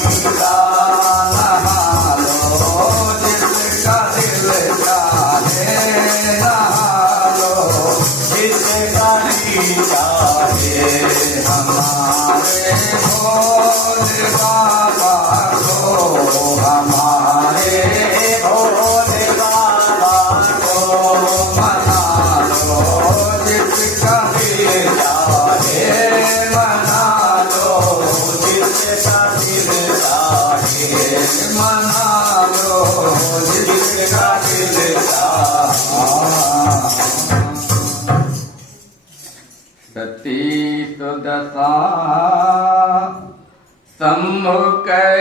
शंभु कै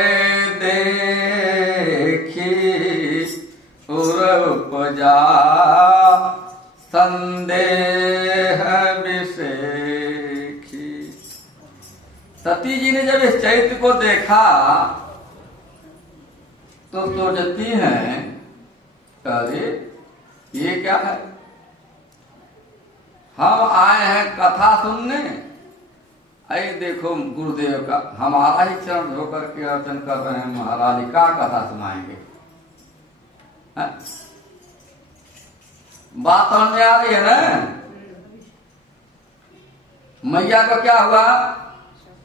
देखी उर उपजा संदेह विषेखी। सती जी ने जब इस चैत्र को देखा तो सोचती हैं, अरे ये क्या है, हम आए हैं कथा सुनने, अरे देखो गुरुदेव का हमारा ही चरण धोकर के अर्चन कर रहे हैं, महाराज का कथा सुनाएंगे। बात समझ में आ रही है ना? मैया को क्या हुआ,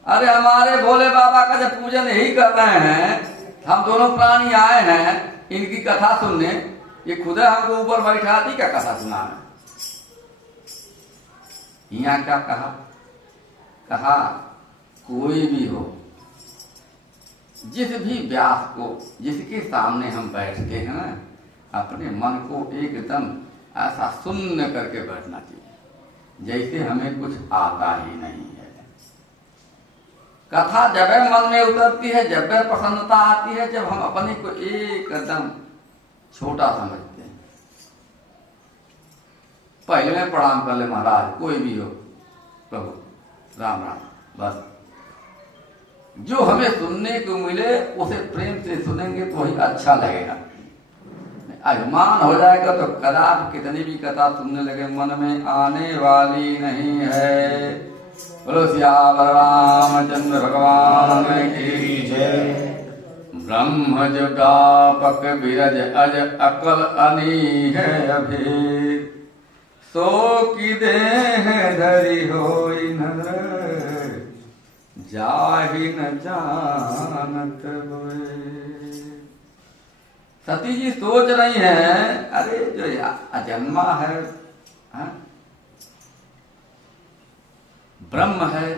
अरे हमारे भोले बाबा का जब पूजन ही कर रहे हैं, हम दोनों प्राणी आए हैं इनकी कथा सुनने, ये खुद हमको ऊपर बैठा दी क्या कथा सुनाने। यहाँ क्या कहा, कहा कोई भी हो, जिस भी व्यास को जिसके सामने हम बैठते हैं ना, अपने मन को एकदम ऐसा शून्य करके बैठना चाहिए जैसे हमें कुछ आता ही नहीं है। कथा जब मन में उतरती है, जब प्रसन्नता आती है, जब हम अपने को एकदम छोटा समझते हैं। पहले में प्रणाम कर ले महाराज, कोई भी हो, प्रभु राम राम, बस जो हमें सुनने को मिले उसे प्रेम से सुनेंगे तो वही अच्छा लगेगा। अभिमान हो जाएगा तो कदाप कितनी भी कथा सुनने लगे मन में आने वाली नहीं है। बोलो श्याम रामचंद्र भगवान की जय। ब्रह्म जो व्यापक विरज अज अकल अनी है अभी, सो की देह धरी होई नर, जाहि न जानत होए। सती जी सोच रही हैं, अरे जो अजन्मा है, हाँ? ब्रह्म है,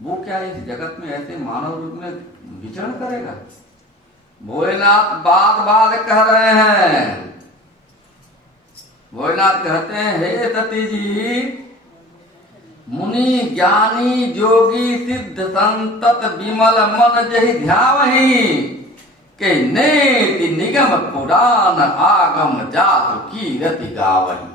वो क्या इस जगत में ऐसे मानव रूप में विचरण करेगा। भोलेनाथ बात बात कह रहे हैं। भोलेनाथ कहते हैं, हे सती जी, मुनि ज्ञानी जोगी सिद्ध संतत विमल मन जहि ध्यावहि, के नेति निगम पुराण आगम जातु कीरति गावहि।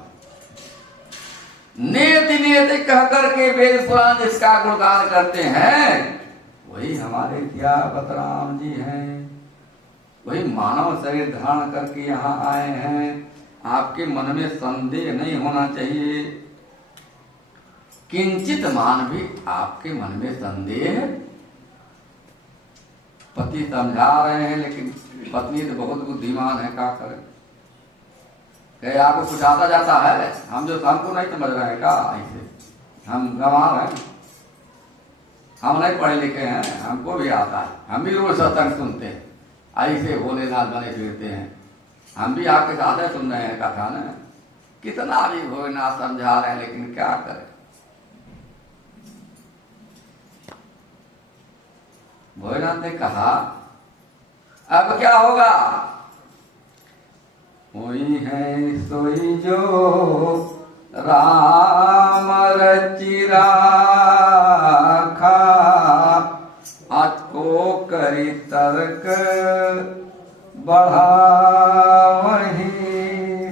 नेति नेति कह करके वेद पुराण जिसका गुणगान करते हैं, वही हमारे सियापत राम जी हैं। वही मानव शरीर धारण करके यहाँ आए हैं। आपके मन में संदेह नहीं होना चाहिए, किंचित मान भी आपके मन में संदेह। पति समझा रहे हैं लेकिन पत्नी तो बहुत बुद्धिमान है, क्या करे, कहे आपको कुछ आता जाता है, हम जो हमको नहीं समझ रहे हैं क्या, ऐसे हम गंवार हैं, हम नहीं पढ़े लिखे हैं, हमको भी आता है, हम भी रोज सत्संग सुनते हैं, ऐसे भोलेनाथ बने फिरते हैं, हम भी आपके साथ सुन रहे हैं कथा न, कितना भी भोलेनाथ समझा रहे हैं लेकिन क्या करें। भोलेनाथ ने कहा, अब क्या होगा, वही है सोई जो राम रचि राखा, आज को करी तर्क बढ़ा वही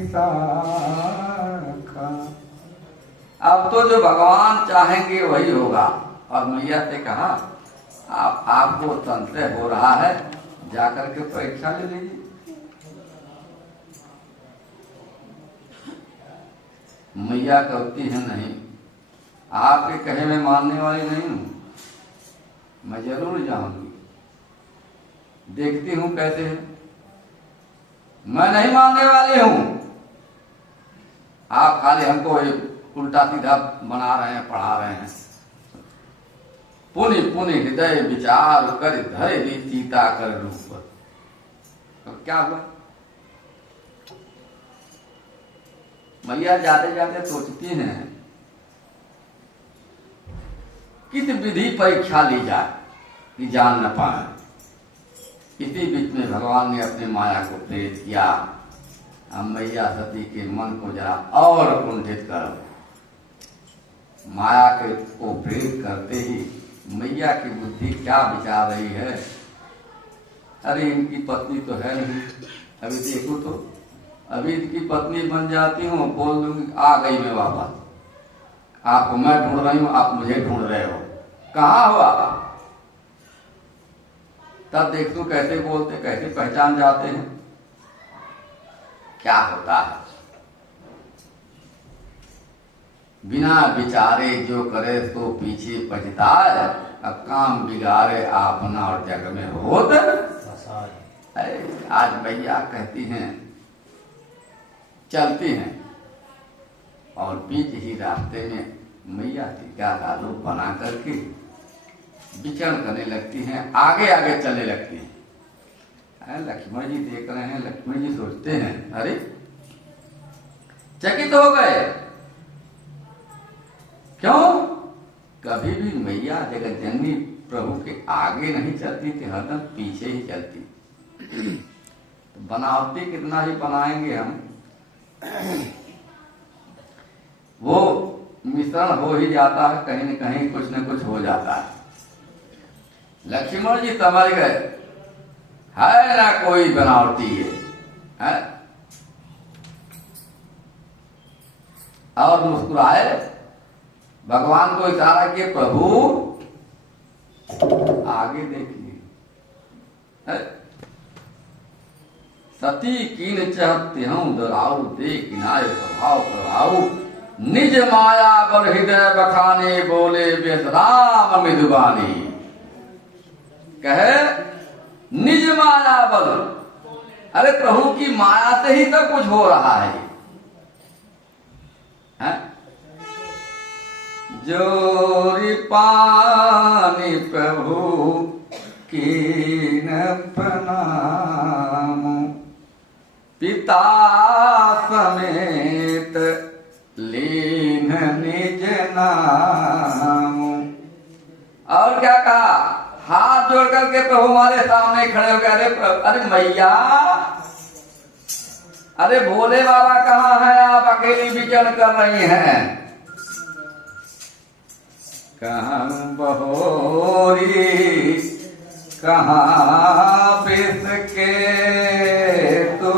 साखा। अब तो जो भगवान चाहेंगे वही होगा। और मैया से कहा, आपको संशय हो रहा है, जाकर के परीक्षा ले लीजिए। मैया कहती है, नहीं, आपके कहे में मानने वाली नहीं हूं, मैं जरूर जाऊंगी, देखती हूं कैसे है, मैं नहीं मानने वाली हूं। आप खाली हमको उल्टा सीधा बना रहे हैं, पढ़ा रहे हैं। पुनि पुनि हृदय विचार कर धरे दी सीता कर रूप। तो क्या हुआ, मैया जाते जाते सोचती हैं किस विधि परीक्षा ली जाए कि जान न पाए। इसी बीच में भगवान ने अपनी माया को प्रेरित किया, अब मैया सती के मन को जरा और कुंठित करो। माया के को प्रेरित करते ही मैया की बुद्धि क्या विचार रही है। अरे इनकी पत्नी तो है नहीं, अभी देखो तो, अभी इनकी पत्नी बन जाती हूँ, बोल दूंगी आ गई मैं वापस, आपको मैं ढूंढ रही हूँ, आप मुझे ढूंढ रहे हो, कहाँ हो आप। तब देख तू कैसे बोलते, कैसे पहचान जाते हैं, क्या होता है। बिना विचारे जो करे तो पीछे पछताए, अब काम बिगाड़े अपना और जग में होत। आज भैया कहती हैं, चलती हैं और बीच ही रास्ते में मैया टीका का रूप बना करके विचरण करने लगती हैं, आगे आगे चलने लगती हैं। लक्ष्मण जी देख रहे हैं, लक्ष्मण जी सोचते हैं, अरे चकित हो गए। क्यों? कभी भी मैया जगत जननी प्रभु के आगे नहीं चलती थी, हरदम पीछे ही चलती। तो बनावटी कितना ही बनाएंगे हम, वो मिश्रण हो ही जाता है, कहीं न कहीं कुछ न कुछ हो जाता है। लक्ष्मण जी समझ गए, है ना कोई बनावटी है? और मुस्कुराए, भगवान को इशारा किए, प्रभु आगे देखिए। सती कीन चाहते हूं दराऊ, देख नाय प्रभाव प्रभाऊ, निज माया बर हृदय बखाने, बोले बेसराम मिदुबानी। कहे निज माया बल, अरे प्रभु की माया से ही सब कुछ हो रहा है। जोरी पानी प्रभु कीन प्रणाम, पिता समेत लीन निज नाम। और क्या कहा, हाथ जोड़ करके प्रभु हमारे सामने खड़े हो गए। अरे मैया, अरे भोले बाबा कहाँ हैं, आप अकेली विचरण कर रही हैं। कहाँ बहोरी कहाँ पिस के तू,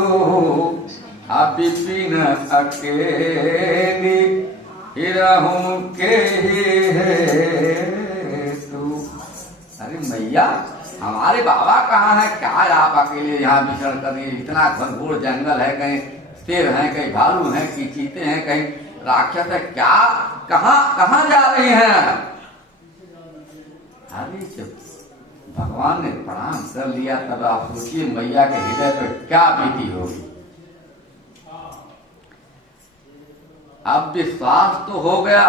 विपिन अकेली हिरहूं के तू। अरे मैया, हमारे बाबा कहाँ हैं, क्या आप अकेले यहाँ विचरण कर रही हैं। इतना घनघोर जंगल है, कहीं शेर हैं, कहीं भालू हैं, कहीं चीते हैं, कहीं राक्षस है, क्या कहाँ जा रही हैं। अरे जब भगवान ने प्रणाम कर लिया, तब आप सोचिए मैया के हृदय पर क्या बीती होगी। अब विश्वास तो हो गया,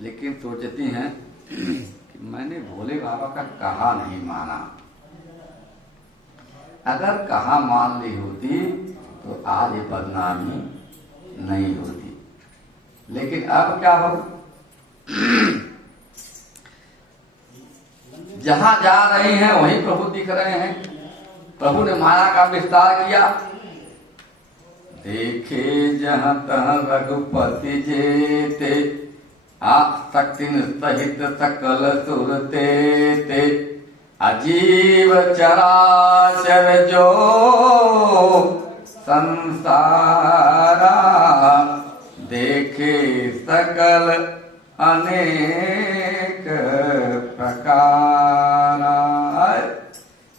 लेकिन सोचती हैं कि मैंने भोले बाबा का कहा नहीं माना। अगर कहा मान ली होती तो आज ये बदनामी नहीं होती। लेकिन अब क्या होगा, जहां जा रही हैं वहीं प्रभु दिख रहे हैं। प्रभु ने माया का विस्तार किया। देखे जहां तहां रघुपति जेते, आसक्ति सहित सकल सुरते ते, अजीव चराचर जो संसारा, देखे सकल अनेक प्रकार।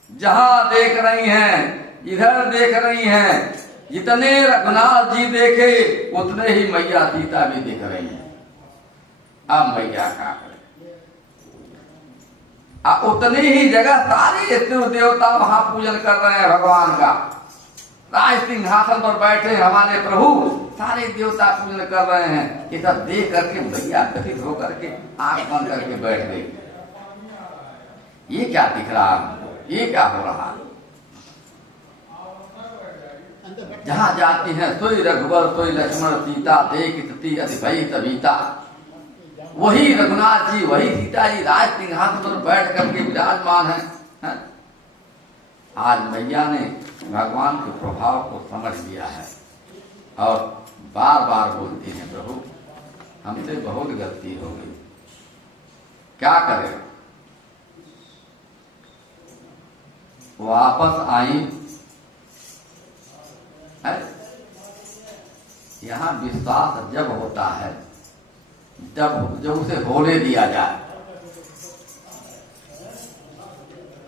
जहां देख रही हैं, इधर देख रही हैं, जितने रघुनाथ जी देखे उतने ही मैया सीता भी दिख रही हैं। अब मैया का उतनी ही जगह सारे देव देवता वहां पूजन कर रहे हैं भगवान का। राज सिंहासन पर बैठे हमारे प्रभु, सारे देवता पूजन कर रहे हैं। ये सब देख करके मैया कथित होकर के आंख बंद करके बैठ गई। ये क्या दिख रहा है, ये क्या हो रहा है। जहां जाती हैं सोई रघुवर सोई लक्ष्मण सीता, देख तती अति भई तबीता। वही रघुनाथ जी, वही सीता जी राज सिंहासन पर बैठ करके विराजमान है। आज मैया ने भगवान के प्रभाव को समझ लिया है और बार बार बोलती हैं, प्रभु हमसे बहुत गलती हो गई, क्या करे, वापस आई। यहां विश्वास जब होता है, जब उसे होने दिया जाए।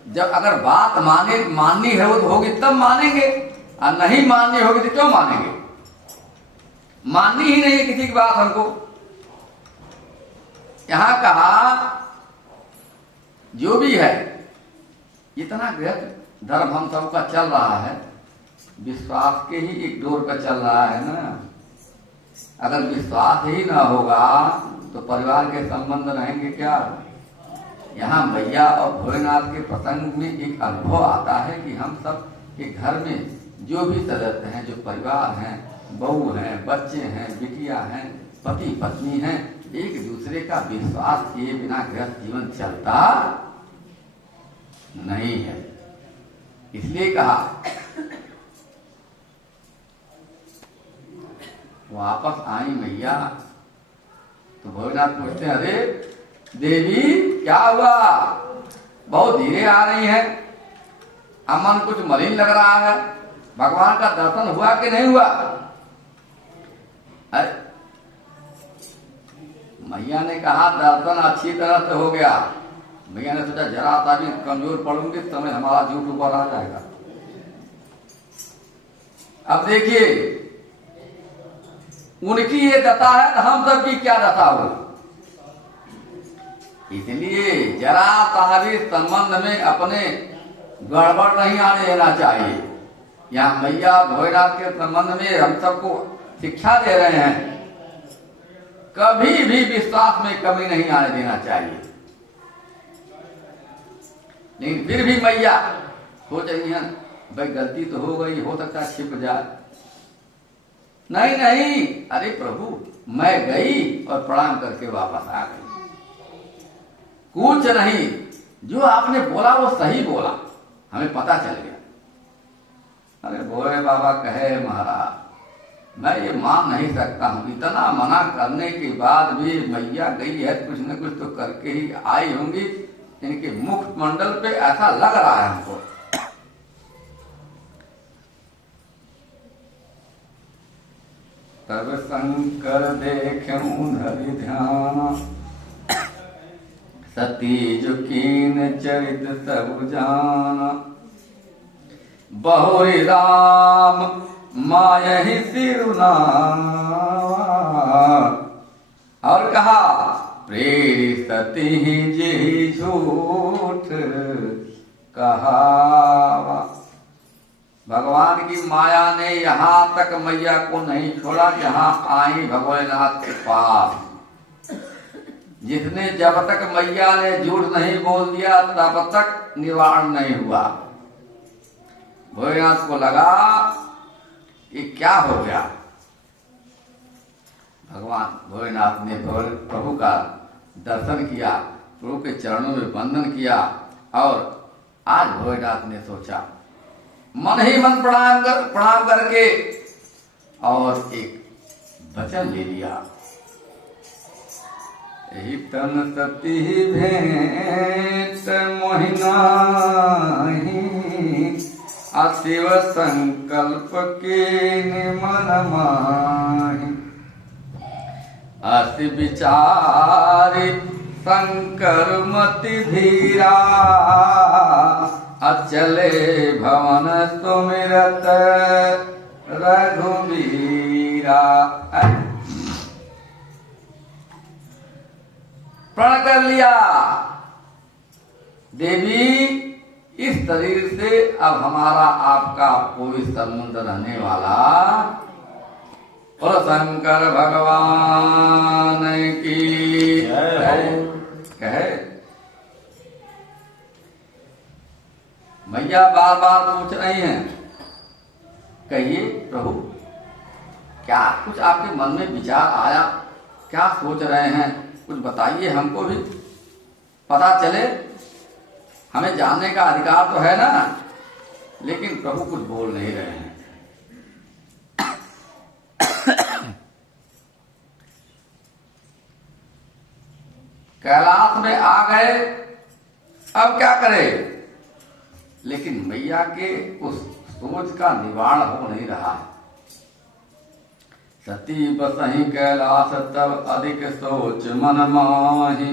जब अगर बात माननी है वो तो होगी तब मानेंगे, और नहीं माननी होगी तो क्यों मानेंगे। माननी ही नहीं है किसी की बात हमको। यहां कहा जो भी है, इतना गृहस्थ धर्म हम सबका चल रहा है, विश्वास के ही एक डोर पर चल रहा है ना। अगर विश्वास ही ना होगा तो परिवार के संबंध रहेंगे क्या। यहाँ मैया और भोलेनाथ के प्रसंग में एक अनुभव आता है कि हम सब के घर में जो भी सदस्य हैं, जो परिवार हैं, बहू हैं, बच्चे हैं, बिटिया हैं, पति पत्नी हैं, एक दूसरे का विश्वास किए बिना गृहस्थ जीवन चलता नहीं है। इसलिए कहा वापस आई मैया तो भोलेनाथ पूछते हैं, अरे देवी क्या हुआ, बहुत धीरे आ रही है, अमन कुछ मलिन लग रहा है, भगवान का दर्शन हुआ कि नहीं हुआ। अरे मैया ने कहा दर्शन अच्छी तरह से हो गया। मैया ने सोचा जरा सा भी कमजोर पड़ूंगी समय हमारा झूठ ऊपर आ जाएगा। अब देखिए उनकी ये दशा है तो हम सब की क्या दशा हो। इसलिए जरा सा भी संबंध में अपने गड़बड़ नहीं आने देना चाहिए। यहाँ मैया भोलेनाथ के संबंध में हम सबको शिक्षा दे रहे हैं, कभी भी विश्वास में कमी नहीं आने देना चाहिए। लेकिन फिर भी मैया सोच रही है भाई गलती तो हो गई, हो सकता है छिप जाए। नहीं नहीं, अरे प्रभु मैं गई और प्रणाम करके वापस आ गई, कुछ नहीं, जो आपने बोला वो सही बोला, हमें पता चल गया। अरे भोले बाबा कहे महाराज मैं ये मान नहीं सकता हूं, इतना मना करने के बाद भी मैया गई है, कुछ न कुछ तो करके ही आई होंगी। इनके मुख मंडल पे ऐसा लग रहा है हमको। तब शंकर देख्यूं धरि ध्यान, सती जो कीन चरित सब जान, बहुरी राम मायहि सिरुनावा। और कहा प्रेरित सती जी झूठ कहावा। भगवान की माया ने यहाँ तक मैया को नहीं छोड़ा जहाँ आई भगवाननाथ के पास। जिसने जब तक मैया ने झूठ नहीं बोल दिया तब तक निवारण नहीं हुआ। भोलेनाथ को लगा कि क्या हो गया। भगवान भोलेनाथ ने प्रभु का दर्शन किया, प्रभु के चरणों में वंदन किया, और आज भोलेनाथ ने सोचा मन ही मन प्रणाम करके और एक वचन ले लिया। यही तन सती भेंट मोहिनाही, शिव संकल्प के मन माही। अति विचारी शंकर मति धीरा, अचले भवन सुमिरत रघुवीरा। प्रण कर लिया देवी इस शरीर से अब हमारा आपका कोई संबंध रहने वाला। और शंकर भगवान की कहे। मैया बार बार पूछ रही हैं, कहिए प्रभु क्या कुछ आपके मन में विचार आया, क्या सोच रहे हैं, कुछ बताइए, हमको भी पता चले, हमें जानने का अधिकार तो है ना। लेकिन प्रभु कुछ बोल नहीं रहे हैं। कैलाश में आ गए, अब क्या करे? लेकिन मैया के उस सोच का निवारण हो नहीं रहा है। सती बसहि कैलाश तब अधिक सोच मन माहि,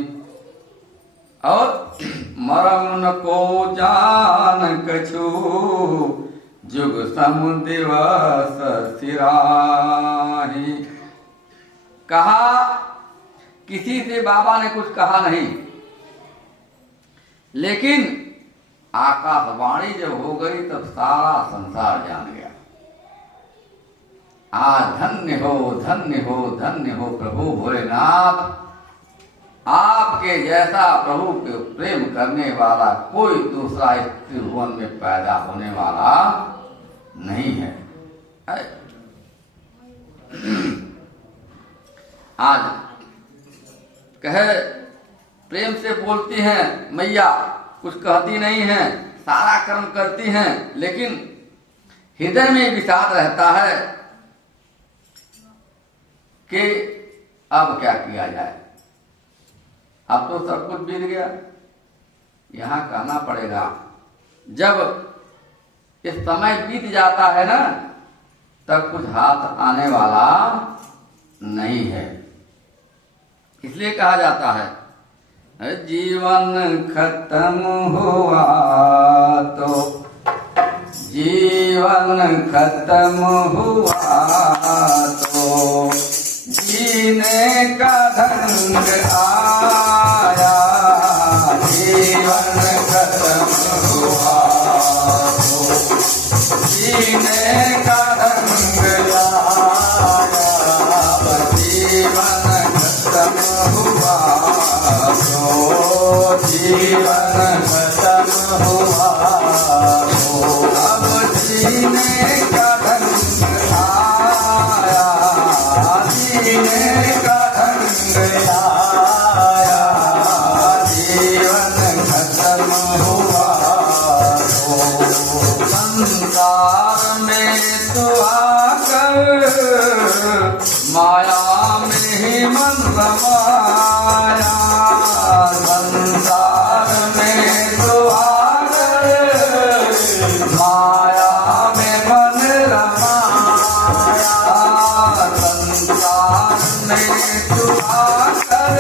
और मरम न को जान कछु जुग सम दिवस सिराहि। कहा, किसी से बाबा ने कुछ कहा नहीं, लेकिन आकाशवाणी जब हो गई तब सारा संसार जान गया। आज धन्य हो धन्य हो धन्य हो प्रभु भोलेनाथ, आपके जैसा प्रभु के प्रेम करने वाला कोई दूसरा इस त्रिभुवन में पैदा होने वाला नहीं है। आज कहे प्रेम से बोलती हैं मैया, कुछ कहती नहीं है, सारा कर्म करती हैं, लेकिन हृदय में विषाद रहता है कि अब क्या किया जाए, अब तो सब कुछ बीत गया। यहां कहना पड़ेगा, जब इस समय बीत जाता है ना, तब कुछ हाथ आने वाला नहीं है। इसलिए कहा जाता है, जीवन खत्म हुआ तो, जीवन खत्म हुआ तो जीने का ढंग आया, जीवन खत्म हुआ तो जीने का ढंग आया, जीवन खत्म हुआ तो जीवन खत्म हुआ तो अब जीने का ढंग आया, जीने का ढंग आया, जीवन खत्म हुआ तो संसार में तो आकर माया में ही मन रमाया, संसार में तो आकर माया में मन रमाया, संसार में तो आकर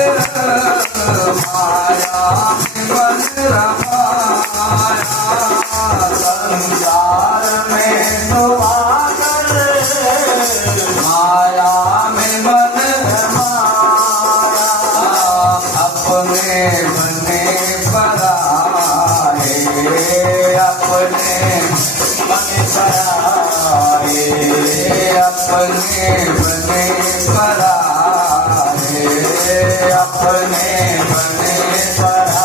माया में मन रमाया, संसार में तो आकर माया में मन रमाया, अपने बने पराए, अपने बने पराए, अपने बने पराए, अपने बने पराए,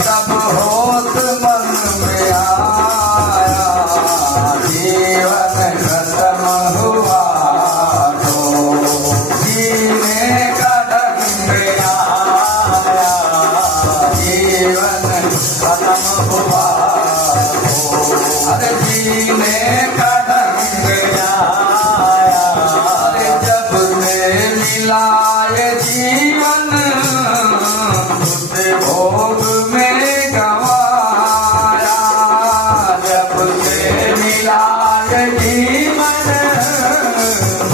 तब होत मन में आया, जीवन खत्म हुआ तो जीने का ढंग आया, जीवन खत्म हुआ तो अरे जीने का ढंग आया, अरे जब से मिला ये जीवन उस भोग में गवाया, जब से मिला ये जीवन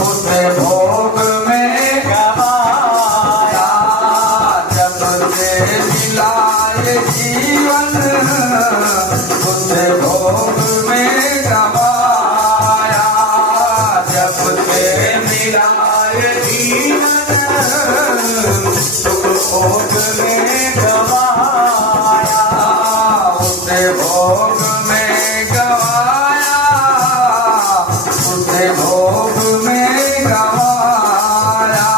उस भोग में गवाया, जब से मिला ये जीवन उस भोग में गवाया, जब से मिला ये जीवन उस भोग में गवाया, उस भोग में गवाया, उस भोग में गवाया,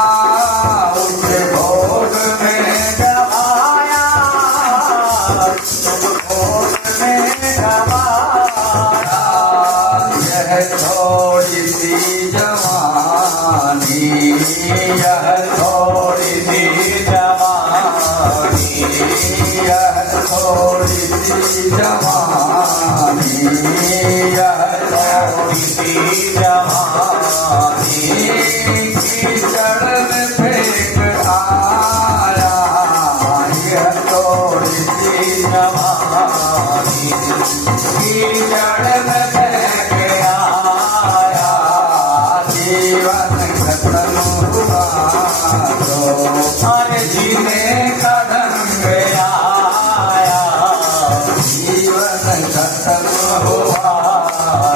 उस भोग में गवाया, उस भोग में गवाया, यह थोड़ी सी जवानी, यह थोड़ी सी जवानी, यह थोड़ी सी जवानी, यह थोड़ी सी जवानी, कीचड़ में फेंक आ कीचड़ में फेंक आया, जीवन खत्म हुआ तो अरे जीने का ढंग आया, जीवन खत्म हुआ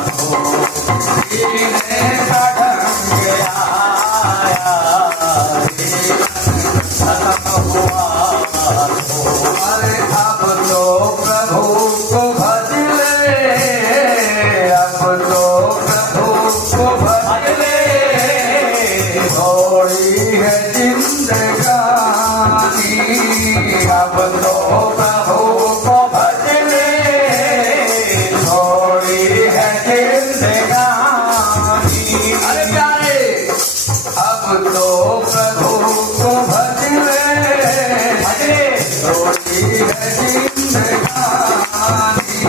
तो जीने का ढंग आया, जीवन खत्म हुआ तो अरे अब तो प्रभु को भज ले, अब तो प्रभु को भज ले, थोड़ी है जिंदगानी, अब तो प्रभु को भज ले, थोड़ी है जिंदगानी। अरे प्यारे अब तो प्रभु को भज ले, थोड़ी है जिंदगानी,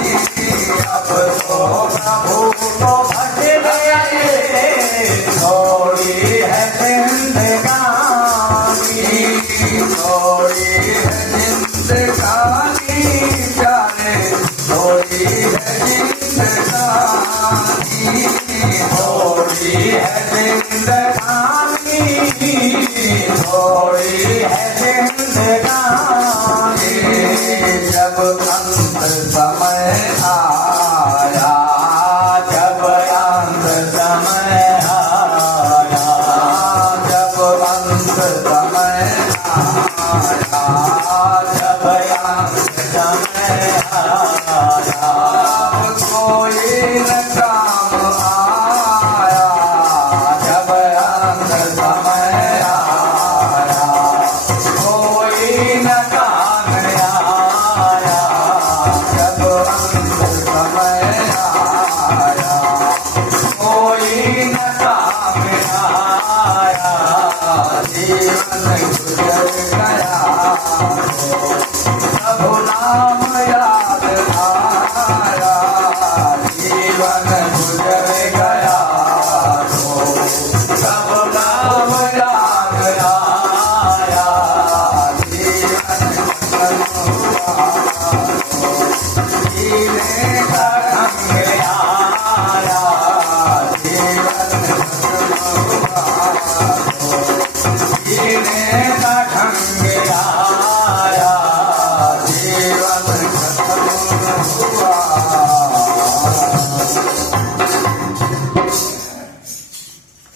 अब तो प्रभु को भज ले, थोड़ी है जिंदगानी, थोड़ी है जिंदगानी प्यारे, थोड़ी है जिंदगानी, थोड़ी है जिंदगानी, थोड़ी है जिंदगानी। जब अंत समय आया, जब अंत समय आया, जब अंत समय आया, जब अंत समय आया, अब कोई न काम आया, जब अंत समय आया, कोई न काम आया, जब अंत समय आया, कोई न काम आया, जीवन गुजर गया प्रभु नाम याद आया, जीवन गुजर गया सब नाम याद आया, जीवन खत्म हुआ, जीने का ढंग आया, जीवन खत्म हुआ, जीने का ढंग आया, जीवन खत्म हुआ।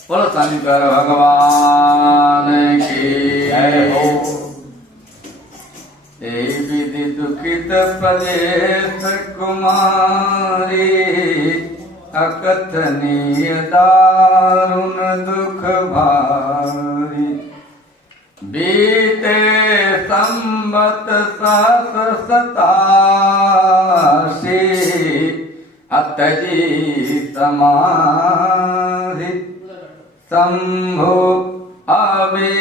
बोलो शंकर भगवान की जय हो। विधि दुखित प्रदेश कुमारी, अकथनीय दारुण दुख भारी, बीते संबत 87 अतजी समाधि, शंभु अविनाशी।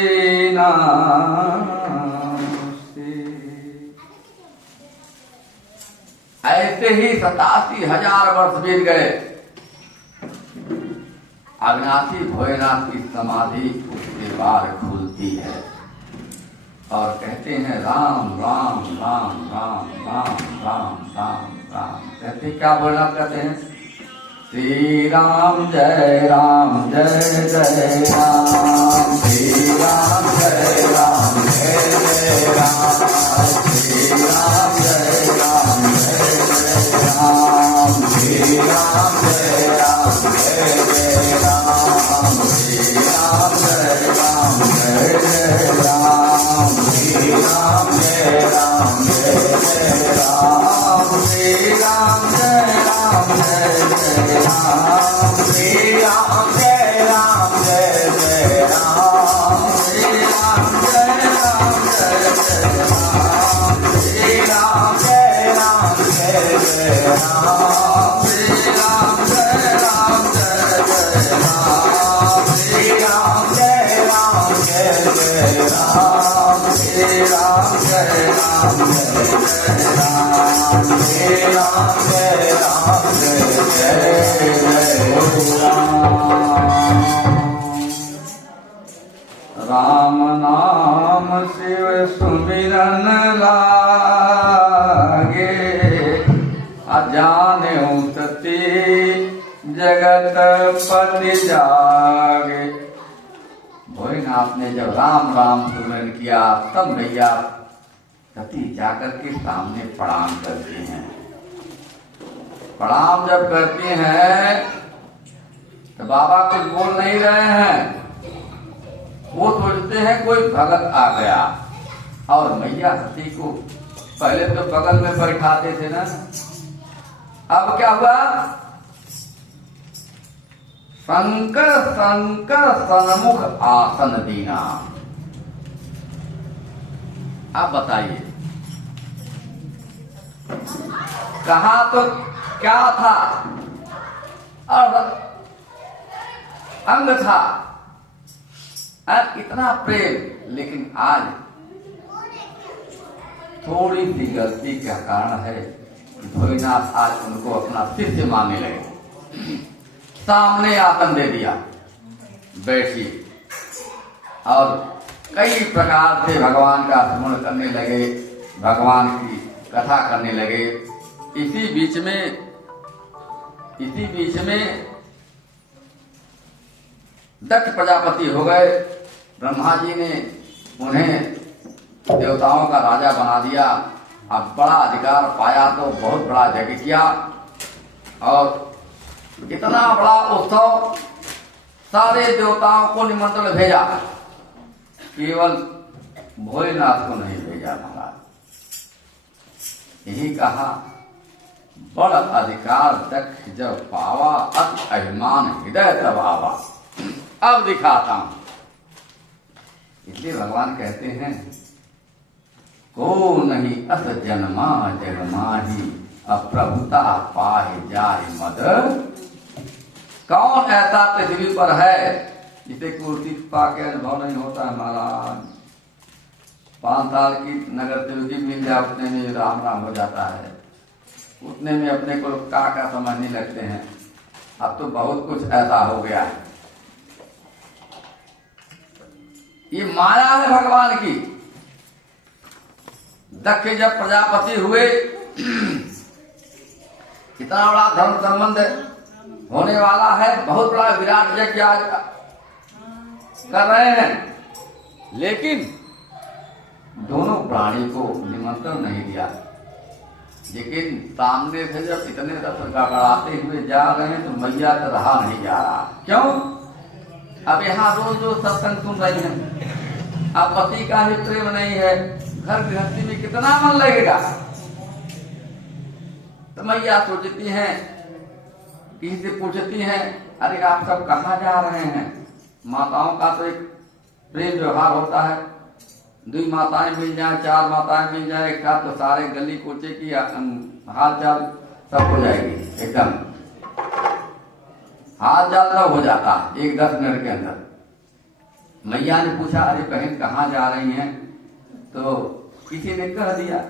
ऐसे ही 87,000 वर्ष बीत गए। अविनाशी भोलेनाथ की समाधि उसके बाद खुलती है और कहते हैं राम राम राम राम राम राम राम राम। कहते क्या भोलेनाथ कहते हैं? श्री राम जय जय राम, श्री राम जय जय राम, श्री राम जय जय राम, श्री राम जय राम, श्री राम जय राम, श्री राम जय राम, श्री राम जय राम, श्री राम जय राम, श्री राम जय राम, श्री राम जय राम, श्री राम जय राम, श्री राम जय राम, श्री राम जय राम, श्री राम जय राम, राम नाम शिव सुमिरन लागे, जगत पति जागे। भोलेनाथ ने जब राम राम सुमिरन किया तब मैया सती जाकर के सामने प्रणाम करती हैं। प्रणाम जब करती हैं तो बाबा कुछ बोल नहीं रहे हैं, वो सोचते हैं कोई भगत आ गया। और मैया सती को पहले तो बगल में बैठाते थे ना, अब क्या हुआ, शंकर शंकर सन्मुख आसन दीना। आप बताइए कहा तो क्या था, और अंग था, इतना प्रेम, लेकिन आज थोड़ी सी गलती का कारण है कि भोलेनाथ आज उनको अपना शिष्य मानने लगे। सामने आसन दे दिया, बैठिए, और कई प्रकार से भगवान का स्मरण करने लगे, भगवान की कथा करने लगे। इसी बीच में दक्ष प्रजापति हो गए। ब्रह्मा जी ने उन्हें देवताओं का राजा बना दिया। अब बड़ा अधिकार पाया तो बहुत बड़ा यज्ञ किया, और इतना बड़ा उत्सव, सारे देवताओं को निमंत्रण भेजा, केवल भोलेनाथ को नहीं भेजा महाराज। यही कहा, बड़ अधिकार दक्ष जब पावा, अति अभिमान हृदय तब आवा। अब दिखाता हूं। इसलिए भगवान कहते हैं, को नहीं अस जन्मा जग माही, अप्रभुता पाहि जाहि मद। कौन ऐसा पृथ्वी पर है जिसे कुर्सी पाके अनुभव नहीं होता है महाराज। 5 साल की नगर सेवकी मिल जाए, उतने में राम राम हो जाता है, उतने में अपने को का समझने लगते हैं। अब तो बहुत कुछ ऐसा हो गया है। ये माया है भगवान की। दक्ष जब प्रजापति हुए, इतना बड़ा धर्म संबंध होने वाला है, बहुत बड़ा विराट यज्ञ आज कर रहे हैं, लेकिन दोनों प्राणी को निमंत्रण नहीं दिया। लेकिन सामने से जब इतने रथ गड़गड़ाते हुए जा रहे हैं तो मैया तो रहा नहीं जा रहा। क्यों? अब यहाँ रोज रोज सत्संग सुन रही हैं, अब पति का भी प्रेम नहीं है, घर गृहस्थी में कितना मन लगेगा। तो मैया सोचती हैं, किसी से पूछती हैं, अरे आप सब कहाँ जा रहे हैं। माताओं का तो एक प्रेम व्यवहार होता है, 2 माताएं मिल जाए, 4 माताएं मिल जाए एक साथ, तो सारे गली कोचे की हाल चाल सब हो जाएगी, एकदम हाल चाल सब हो जाता है 1-10 मिनट के अंदर। मैया ने पूछा, अरे बहन कहाँ जा रही हैं? तो किसी ने कह दिया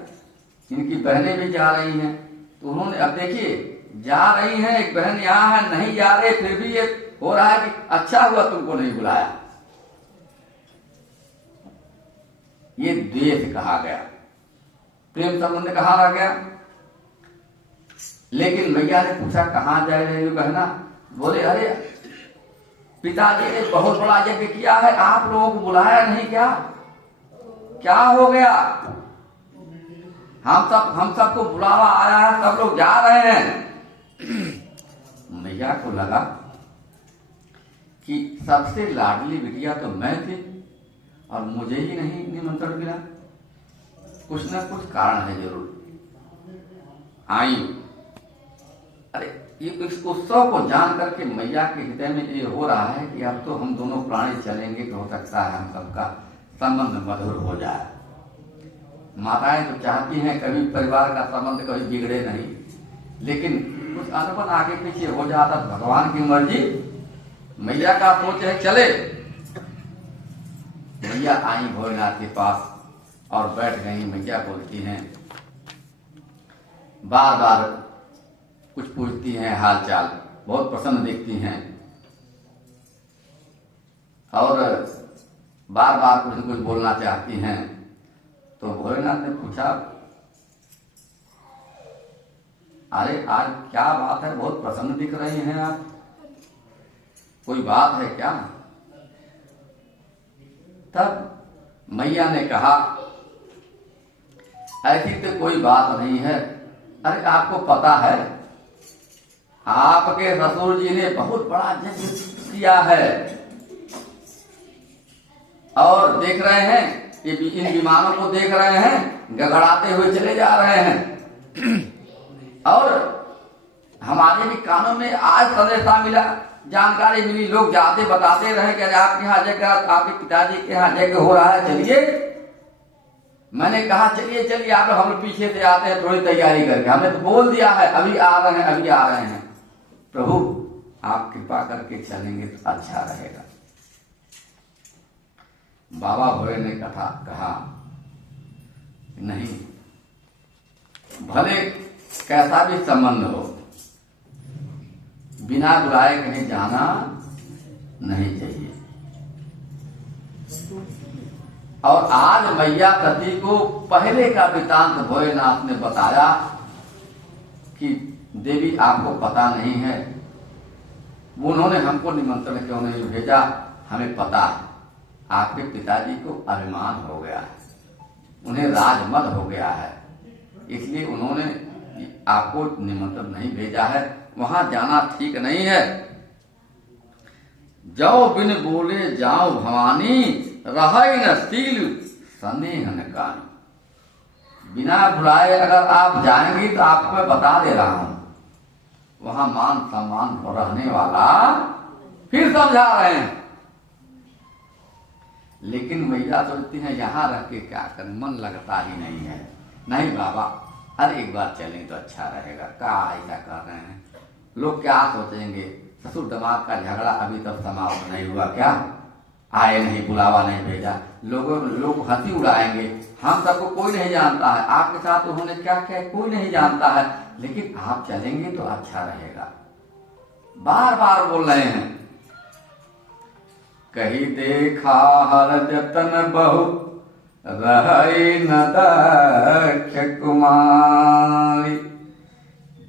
इनकी बहनें भी जा रही हैं। तो उन्होंने, अब देखिए जा रही हैं, एक बहन यहाँ है, नहीं जा रहे, फिर भी ये हो रहा है कि अच्छा हुआ तुमको नहीं बुलाया। ये द्वेष कहा गया, प्रेम संबंध कहा रह गया। लेकिन मैया ने पूछा, कहाँ जा रही हो बहना? बोले, अरे पिताजी ने बहुत बड़ा यज्ञ किया है, आप लोगों को बुलाया नहीं क्या? क्या हो गया? हम सबको बुलावा आया है, सब लोग जा रहे हैं। मैया को लगा कि सबसे लाडली बिटिया तो मैं थी और मुझे ही नहीं निमंत्रण मिला, कुछ न कुछ कारण है जरूर। आई, अरे ये इस उत्सव को जान करके मैया के हृदय में ये हो रहा है कि अब तो हम दोनों प्राणी चलेंगे, तो हो सकता है हम सबका संबंध मधुर हो जाए। माताएं तो चाहती हैं कभी परिवार का संबंध कभी बिगड़े नहीं, लेकिन कुछ अनबन आगे पीछे हो जाता, भगवान की मर्जी, मैया का सोच है चले। मैया आई भोलेनाथ के पास और बैठ गई। मैया बोलती हैं, बार बार कुछ पूछती हैं हाल चाल, बहुत प्रसन्न दिखती हैं, और बार बार कुछ न कुछ बोलना चाहती हैं। तो भोलेनाथ ने पूछा, अरे आज क्या बात है, बहुत प्रसन्न दिख रही हैं आप, कोई बात है क्या? तब मैया ने कहा, ऐसी तो कोई बात नहीं है। अरे आपको पता है, आपके ससुर जी ने बहुत बड़ा यज्ञ किया है और देख रहे हैं, ये इन विमानों को देख रहे हैं, गड़गड़ाते हुए चले जा रहे हैं। और हमारे भी कानों में आज संदेशा मिला, जानकारी मिली, लोग जाते बताते रहे कि आपके यहाँ यज्ञ, आपके पिताजी के यहाँ यज्ञ हो रहा है, चलिए। मैंने कहा चलिए चलिए, आप हम लोग पीछे से आते हैं थोड़ी तैयारी करके। हमने तो बोल दिया है अभी आ रहे हैं, अभी आ रहे हैं। प्रभु आप कृपा करके चलेंगे तो अच्छा रहेगा। बाबा भोले ने कहा नहीं, भले कैसा भी संबंध हो, बिना बुलाए कहीं जाना नहीं चाहिए। और आज मैया सती को पहले का वृतांत भोलेनाथ ने बताया कि देवी आपको पता नहीं है, उन्होंने हमको निमंत्रण क्यों नहीं भेजा, हमें पता है आपके पिताजी को अभिमान हो गया है, उन्हें राजमद हो गया है, इसलिए उन्होंने आपको निमंत्रण नहीं भेजा है, वहां जाना ठीक नहीं है। जाओ बिन बोले जाओ भवानी, रहे न सील स्नेह न कानी। बिना बुलाए अगर आप जाएंगी तो आपको मैं बता दे रहा हूं, वहां मान सम्मान रहने वाला, फिर समझा रहे हैं। लेकिन मैया सोचती है यहां रह के क्या कर, मन लगता ही नहीं है। नहीं बाबा, अरे एक बार चलें तो अच्छा रहेगा। क्या ऐसा कर रहे हैं, लोग क्या सोचेंगे, ससुर दामाद का झगड़ा अभी तक समाप्त नहीं हुआ क्या, आए नहीं, बुलावा नहीं भेजा, लोग हंसी उड़ाएंगे, हम सबको कोई नहीं जानता है, आपके साथ उन्होंने क्या किया कोई नहीं जानता है, लेकिन आप चलेंगे तो अच्छा रहेगा। बार बार बोल रहे हैं। कही देखा हर जतन बहु, रहे न दक्ष कुमारी,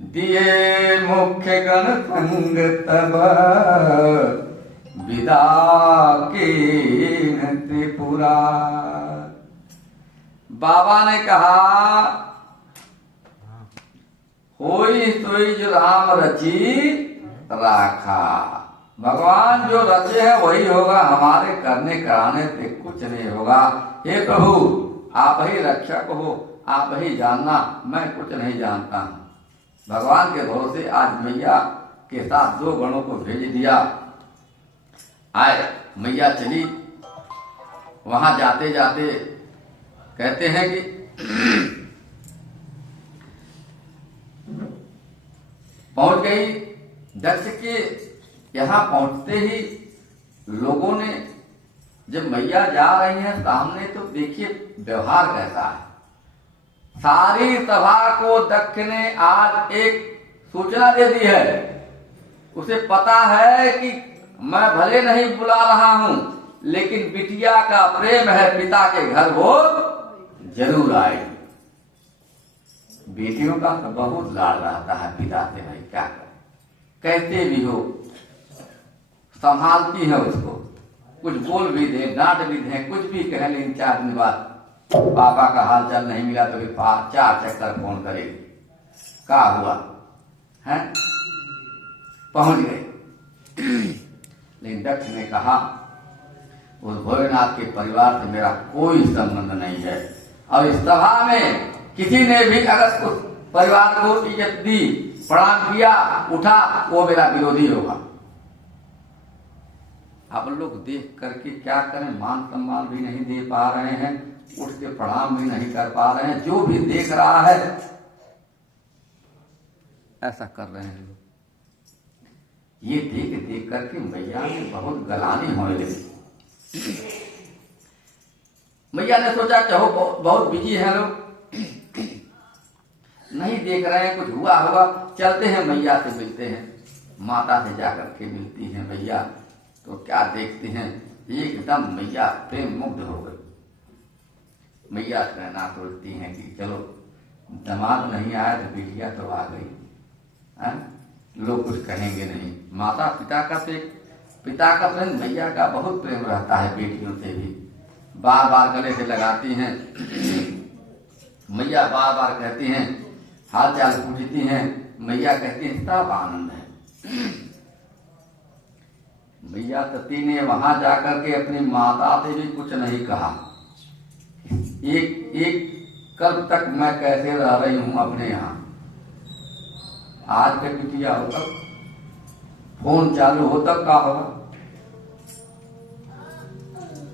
दिए मुख्य गण संग तब, विदा के त्रिपुरा। बाबा ने कहा होई सोई जो राम रची राखा, भगवान जो रचे हैं वही होगा, हमारे करने कराने से कुछ नहीं होगा। हे प्रभु आप ही रक्षक हो, आप ही जानना, मैं कुछ नहीं जानता हूं। भगवान के भरोसे आज मैया के साथ 2 गणों को भेज दिया। आए मैया चली, वहां जाते जाते कहते हैं कि पहुंच गई दक्ष के यहां। पहुंचते ही लोगों ने, जब मैया जा रही हैं सामने, तो देखिए व्यवहार कैसा है। सारी सभा को दक्ष ने आज एक सूचना दे दी है। उसे पता है कि मैं भले नहीं बुला रहा हूं, लेकिन बिटिया का प्रेम है, पिता के घर वो जरूर आएगी। बेटियों का तो बहुत लाड़ रहता है पिता से, भाई क्या करें, कहते भी हो, संभालती है उसको, कुछ बोल भी दे, डांट भी दे, कुछ भी कहे, लेकिन 4 दिन बाद पापा का हाल चाल नहीं मिला तो फिर 4 चक्कर फोन करेगी, क्या हुआ है, पहुंच गए। लेकिन दक्ष ने कहा उस भोलेनाथ के परिवार से मेरा कोई संबंध नहीं है, और इस सभा में किसी ने भी अगर उस परिवार को इज्जत दी, प्रणाम किया, उठा, वो मेरा विरोधी होगा। आप लोग देख करके क्या करें, मान सम्मान भी नहीं दे पा रहे हैं, उठ के प्रणाम भी नहीं कर पा रहे हैं। जो भी देख रहा है ऐसा कर रहे हैं लोग। ये देख देख करके मैया ने बहुत गलानी होने लगी। मैया ने सोचा चाहो बहुत बिजी है लोग, नहीं देख रहे हैं, कुछ हुआ होगा, चलते हैं मैया से मिलते हैं। माता से जाकर के मिलती हैं मैया, तो क्या देखते हैं, एकदम मैया प्रेम मुग्ध हो गई। मैया कहना सोचती हैं कि चलो दामाद नहीं आया तो बिटिया तो आ गई, लोग कुछ कहेंगे नहीं। माता पिता का तो एक पिता का प्रेम, मैया का बहुत प्रेम रहता है बेटियों से भी। बार बार गले से लगाती हैं मैया, बार बार कहती हैं, हाल चाल पूछती हैं मैया, कहती हैं सब आनंद है। मैया सती ने वहां जाकर के अपनी माता से भी कुछ नहीं कहा। एक कल तक मैं कैसे रह रही हूं अपने यहाँ, आज के बिटिया हो तक फोन चालू हो तक का होगा,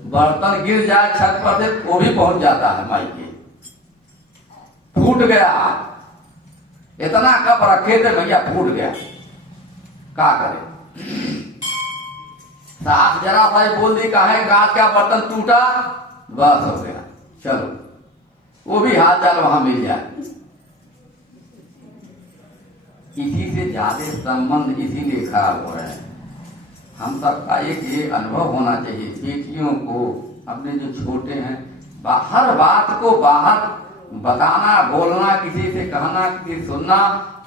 बर्तन गिर जाए छत पर से वो भी पहुंच जाता है माई के। फूट गया, इतना कप रखे थे भैया, फूट गया, क्या करे। सास जरा भाई बोल दी कहा है कांच का बर्तन टूटा, बस हो गया, चलो वो भी हाथ चाल वहां मिल जाए। इसी से ज्यादा संबंध इसीलिए खराब हो रहा है। हम सबका एक ये अनुभव होना चाहिए, बेटियों को, अपने जो छोटे हैं, हर बात को बाहर बताना, बोलना, किसी से कहना, किसी से सुनना,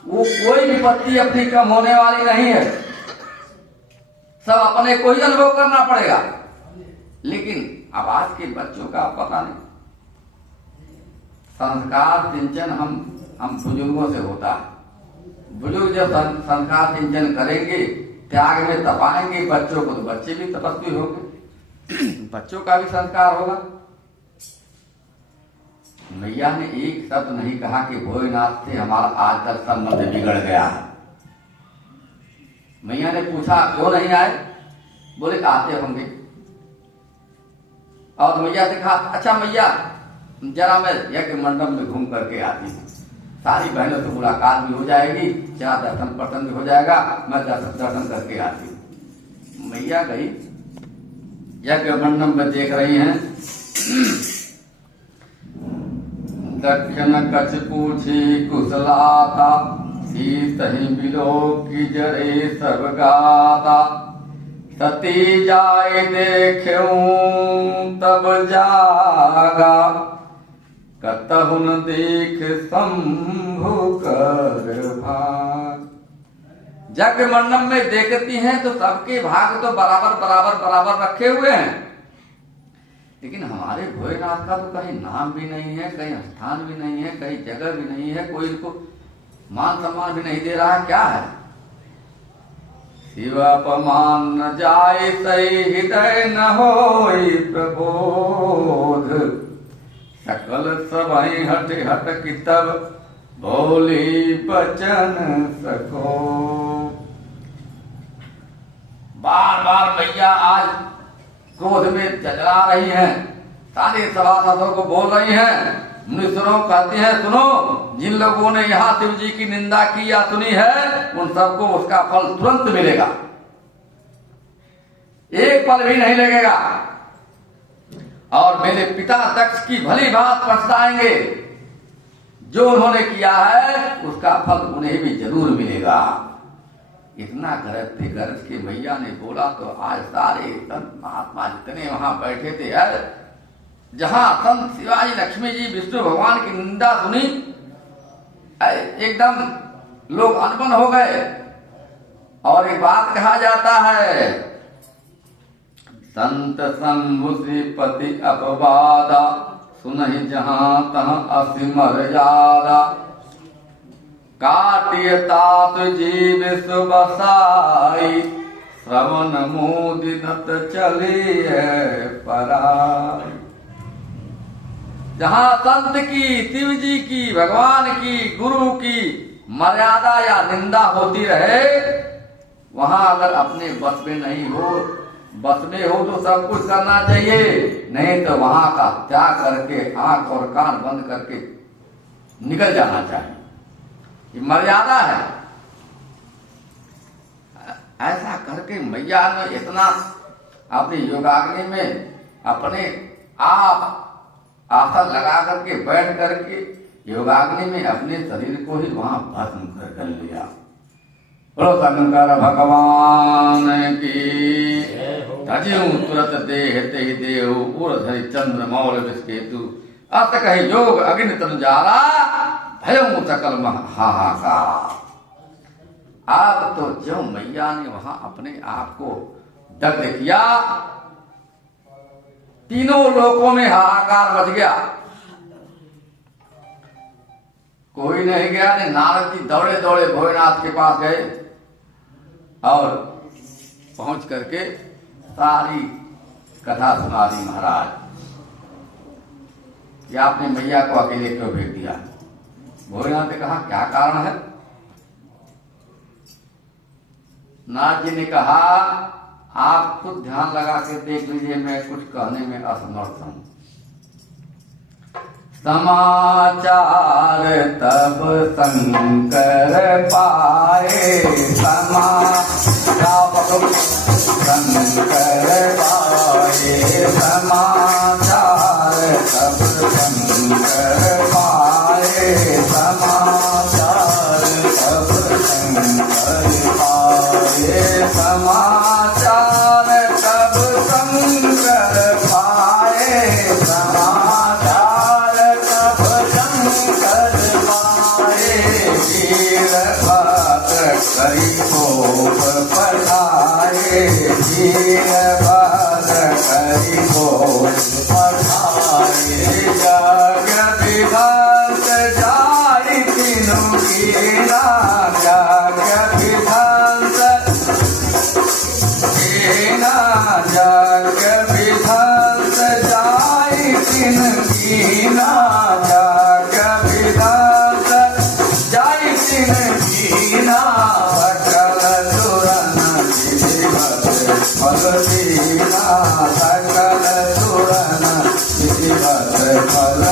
वो कोई विपत्ति अपनी कम होने वाली नहीं है। सब अपने को ही अनुभव करना पड़ेगा। लेकिन अब आज के बच्चों का पता नहीं, संस्कार सिंचन हम बुजुर्गों से होता है। बुजुर्ग जब संस्कार सिंचन करेंगे, त्याग में तपाएंगे बच्चों को, तो बच्चे भी तपस्वी होंगे, बच्चों का भी संस्कार होगा। मैया ने एक शब्द नहीं कहा कि भोलेनाथ से हमारा आज तक संबंध बिगड़ गया है। मैया ने पूछा क्यों नहीं आए, बोले आते होंगे। और मैया से कहा अच्छा मैया जरा मैं यज्ञ मंडप में घूम करके आती हूँ, सारी बहनों से मुलाकात भी हो जाएगी, क्या दर्शन पर्शन भी हो जाएगा, मैं दर्शन करके आती हूँ। मैया गई, यज्ञ मंडप में देख रही हैं, दक्षिण कछ पूछी कुशलाता, सीत ही बिलो की जरे सब गाता, सती जाय देखूं तब जागा, कतहु न देख शंभु कर भाग। यज्ञ मंडप में देखती हैं तो सबके भाग तो बराबर रखे हुए हैं, लेकिन हमारे भोलेनाथ का तो कहीं नाम भी नहीं है, कहीं स्थान भी नहीं है, कहीं जगह भी नहीं है, कोई इनको मान सम्मान भी नहीं दे रहा है। क्या है? शिव अपमान न जाए सही हृदय न होई प्रबोध, सकल सबई हट हट की तब बोली बचन सको। बार बार मैया आज क्रोध में चला रही हैं, सारे सभासदों को बोल रही हैं, मुनीश्वरों कहती हैं सुनो, जिन लोगों ने यहाँ शिव जी की निंदा की या सुनी है, उन सबको उसका फल तुरंत मिलेगा, एक पल भी नहीं लगेगा, और मेरे पिता दक्ष की भली बात पछताएंगे। जो उन्होंने किया है उसका फल उन्हें भी जरूर मिलेगा। इतना गरज के मैया ने बोला तो आज सारे संत महात्मा जितने वहां बैठे थे, यार जहां संत शिवाजी लक्ष्मी जी विष्णु भगवान की निंदा सुनी, एकदम लोग अनबन हो गए। और एक बात कहा जाता है, संत शंभु श्रीपति अपवादा, सुनहि जहां तहां असिमर जादा, काटिय तात जीव सुबसाई, श्रवण मोदित चलिए पराई। जहां संत की, शिव जी की, भगवान की, गुरु की मर्यादा या निंदा होती रहे, वहां अगर अपने बस में नहीं हो, बस में हो तो सब कुछ करना चाहिए, नहीं तो वहां का त्याग करके आंख और कान बंद करके निकल जाना चाहिए। ये मर्यादा है। ऐसा करके मैया ने इतना अपनी योगाग्नि में अपने आप आसन लगा करके बैठ करके योगाग्नि में अपने शरीर को ही वहां भस्म कर लिया। बोलो शंकर भगवान की। तजिऊ तुरत देह ते देव उर्धरि चंद्र मौल विस्केतु, अत कही योग अग्नि तन जाला, भयं सकल हाहाकार। अब तो जो मैया ने वहां अपने आप को दग्ध किया। तीनों लोकों में हाहाकार मच गया। कोई नहीं गया। नहीं, नारद जी दौड़े दौड़े भोलेनाथ के पास गए और पहुंच करके सारी कथा सुना दी। महाराज, कि आपने मैया को अकेले क्यों भेज दिया? भोलेनाथ ने कहा, क्या कारण है? नाथ जी ने कहा, आप खुद ध्यान लगा के देख लीजिए, मैं कुछ कहने में असमर्थ हूं। समाचार तब शंकर पाए, समाचार शंकर पाए, समाचार तब शंकर पाए, समाचार तब शंकर पाए, समाचार तब शंकर पाए, समाचार तब शंकर पाए, वीरभद्र करी कोप पठाए, वीरभद्र करी कोप पठाए, जग विभक्त जाई तीनों कीना, जग विभक्त कीना, जग विभक्त जाई तीन कीना, जग विभक्त जाई तीन कीना, सकल सुरन विधिवत फल दीना, सकल सुरन विधिवत फल।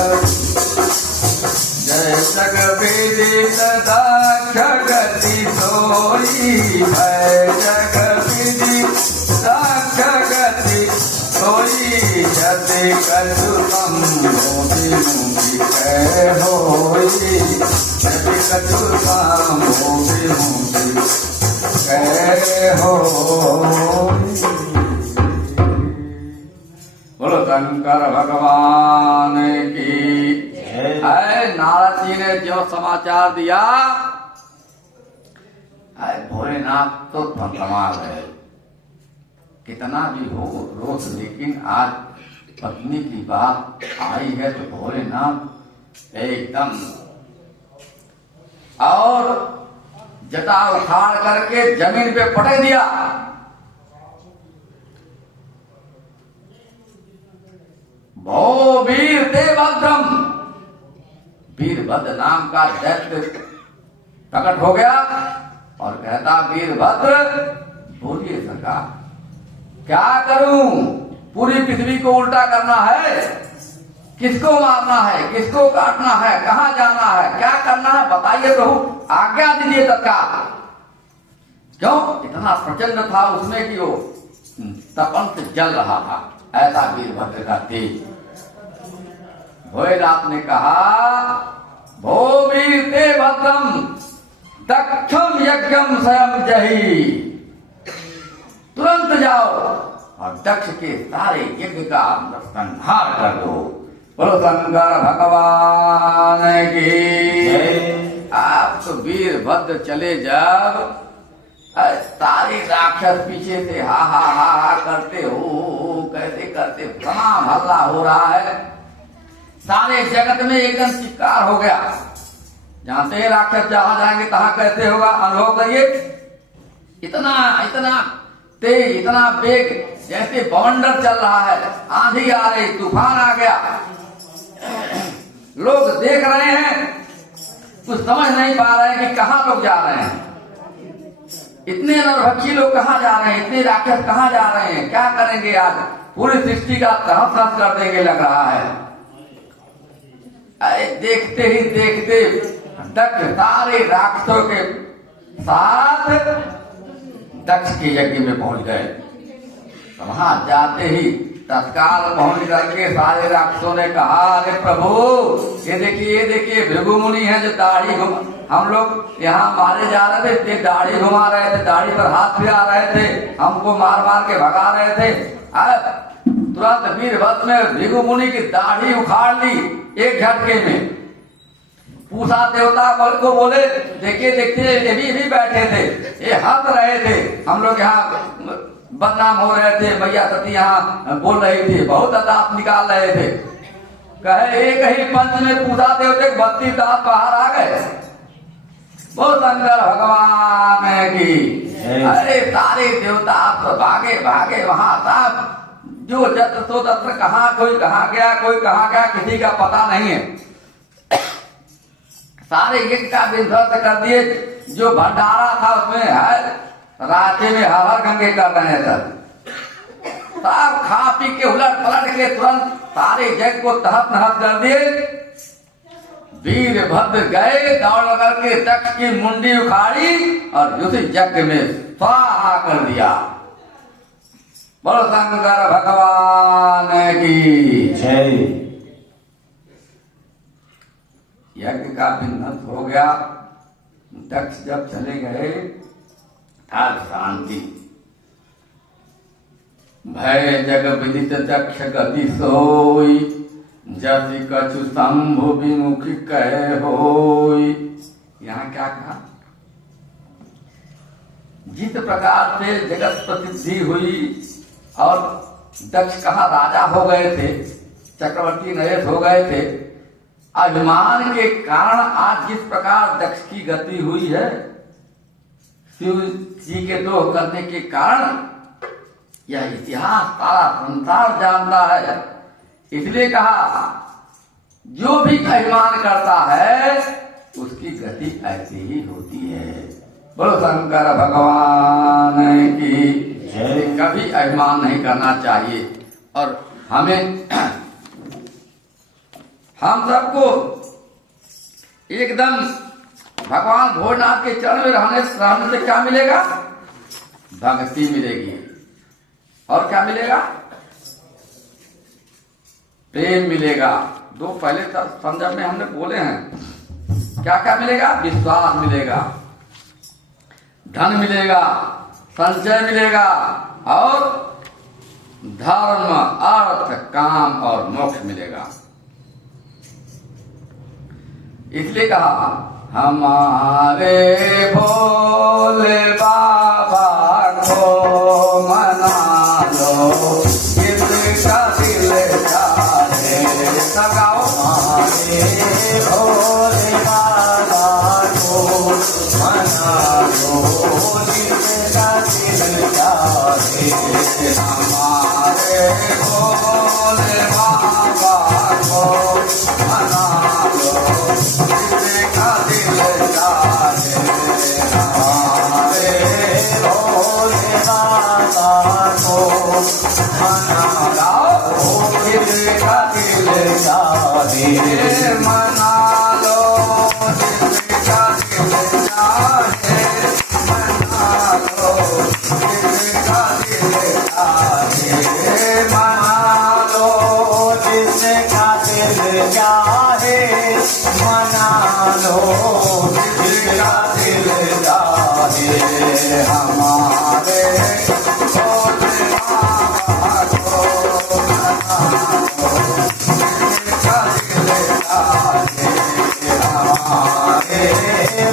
जय जग विदित दाक्ष गति सोई है, जग विदित दाक्ष गति सोई, यदि कछुकम मोदी मुखी कह होई, यदि कछुकम मोदी मुखी कह होई। बोलो शंकर भगवान की। नारद जी ने जो समाचार दिया, भोलेनाथ तो थमा गए। कितना भी हो रोष, लेकिन आज पत्नी की बात आई है तो भोलेनाथ एकदम, और जटा उखाड़ करके जमीन पे पटक दिया। भो वीर देवभद्रम, वीरभद्र नाम का दैत्य प्रकट हो गया और कहता, वीरभद्र बोलिए सरकार, क्या करूं? पूरी पृथ्वी को उल्टा करना है, किसको मारना है, किसको काटना है, कहां जाना है, क्या करना है, बताइए प्रभु, आज्ञा दीजिए तत्काल। क्यों? इतना प्रचंड था उसमें कि वो तपन से जल रहा था, ऐसा वीरभद्र का तेज। भोलेनाथ ने कहा, भो वीर देवभद्रम दक्षम यज्ञम स्वयं जही, तुरंत जाओ और दक्ष के सारे यज्ञ का संहार कर दो। बोलो शंकर भगवान की। आप तो वीरभद्र चले जब, सारे राक्षस पीछे से हा हा हा हा करते हो, कैसे करते, तमाम हल्ला हो रहा है, सारे जगत में एकदम चित्कार हो गया। जहां से राक्षस जहां जाएंगे तहां कैसे होगा, अनुभव करिए। इतना इतना तेज, इतना वेग, जैसे बवंडर चल रहा है, आंधी आ रही, तूफान आ गया, लोग देख रहे हैं, कुछ समझ नहीं पा रहे हैं कि कहां लोग जा रहे हैं। इतने नरभक्षी लोग कहां जा रहे हैं, इतने राक्षस कहां जा रहे हैं, क्या करेंगे आज, पूरी सृष्टि का तहस कर देंगे लग रहा है। देखते ही देखते दक्ष सारे राक्षसों के साथ दक्ष के यज्ञ में पहुंच गए। वहां जाते ही तत्काल पहुंच करके सारे राक्षसों ने कहा, अरे प्रभु, ये देखिए भृगु मुनि है जो दाढ़ी हम लोग यहाँ मारे जा रहे थे, दाढ़ी घुमा रहे थे, दाढ़ी पर हाथ फिरा रहे थे, हमको मार मार के भगा रहे थे। तुरंत वीरभद्र ने भृगु मुनि की दाढ़ी उखाड़ ली एक झटके में। पूषा देवता बल को बोले, देखिए देखिए, ये भी बैठे थे, ये हंस रहे थे, हम लोग यहाँ बदनाम हो रहे थे। मैया सती यहाँ बोल रही थी, बहुत दांत निकाल रहे थे। कहे एक ही पंच में पूजा देवते 32 दांत बाहर आ गए। वो शंकर भगवान की। अरे सारे देवता तो भागे भागे वहां था। जो जत्र तो तत्र कहाँ कोई कहाँ गया, कोई कहाँ गया, किसी का पता नहीं है। सारे यज्ञ का विध्वंस कर दिए। जो भंडारा था उसमें रास्ते में हर गंगे कर रहे थे। सब खा पी के उलट पलट के तुरंत सारे यज्ञ को तहस नहस कर दिए। वीरभद्र गए दौड़ करके दक्ष की मुंडी उखाड़ी और उसी यज्ञ में स्वाहा कर दिया। बोलो शंकर भगवान की जय। यज्ञ का विध्वंस हो गया। दक्ष जब चले गए हर शांति। भय जग विदित दक्ष गति सोई, जति कछु शंभु विमुखी कहे होई। यहाँ क्या कहा? जिस प्रकार से जगत प्रसिद्धि हुई और दक्ष कहाँ राजा हो गए थे, चक्रवर्ती नरेश हो गए थे, अभिमान के कारण आज जिस प्रकार दक्ष की गति हुई है, शिव जी के द्रोह करने के कारण, यह इतिहास सारा संसार जानता है। इसलिए कहा जो भी अभिमान करता है उसकी गति ऐसी ही होती है। बोलो शंकर भगवान की जय। कभी अभिमान नहीं करना चाहिए। और हमें हम सबको एकदम भगवान भोलेनाथ के चरण में रहने से क्या मिलेगा? भक्ति मिलेगी। और क्या मिलेगा? प्रेम मिलेगा। दो पहले संदर्भ में हमने बोले हैं। क्या क्या मिलेगा? विश्वास मिलेगा, धन मिलेगा, संचय मिलेगा और धर्म, अर्थ, काम और मोक्ष मिलेगा। इसलिए कहा हमारे भोले बाबा को मना लो, जिसका दिल चाहे सगाओ। हमारे भोले बाबा को मना लो, जिसका दिल चाहे। हमारे भोले बाबा को मना लो, जिसका दिल चाहे। हमारे भोले बाबा को मना लो, जिसका दिल चाहे। मना लो, जिसका दिल चाहे। मना लो, जिसका दिल चाहे। मना लो, जिसका दिल चाहे। मना लो, जिसका दिल चाहे। हमारे भोले बाबा को मना लो, जिसका दिल चाहे। हमारे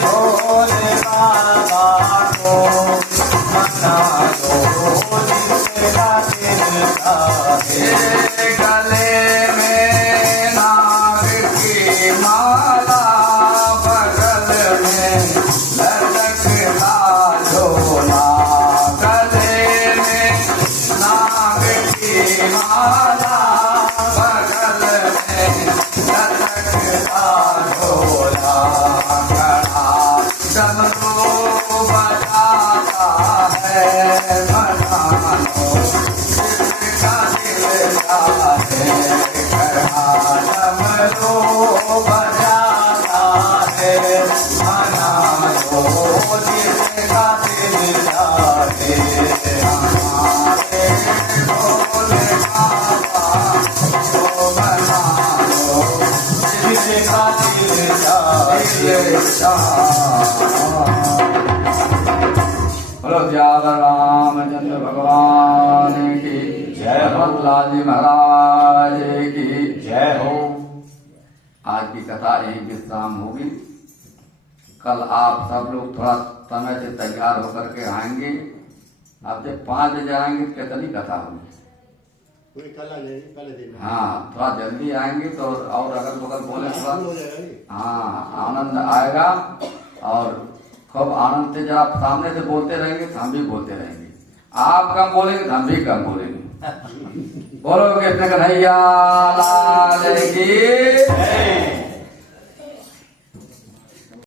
भोले बाबा को मना लो, जिसका दिल चाहे। गले में नाग की माला, बगल में लटकता झोला। गले में नाग की माला, बगल में लटकता झोला। कड़ा डमरू बजाता है। मना लो, जिसका दिल चाहे। कड़ा डमरू बजाता है। मना लो, जिसका दिल चाहे। हमारे भोले बाबा को मना लो, जिसका दिल चाहे। बोलो सियावर रामचंद्र भगवान की जय। भरतलाल जी महाराज की जय हो। आज की कथा यही विश्राम होगी। कल आप सब लोग थोड़ा समय से तैयार होकर के आएंगे। अब जब 5 बजे आएंगे तो कितनी कथा होगी। पूरी कल आ जाएगी, पहले दिन हाँ, थोड़ा जल्दी आएंगे तो और अगल बगल बोले थोड़ा हो जाएगा जी। हाँ आनंद आएगा। और खूब आनंद से जब आप सामने से बोलते रहेंगे तो हम भी बोलते रहेंगे। आप कम बोलेंगे तो हम भी कम बोलेंगे। बोलो कृष्ण कन्हैया लाल की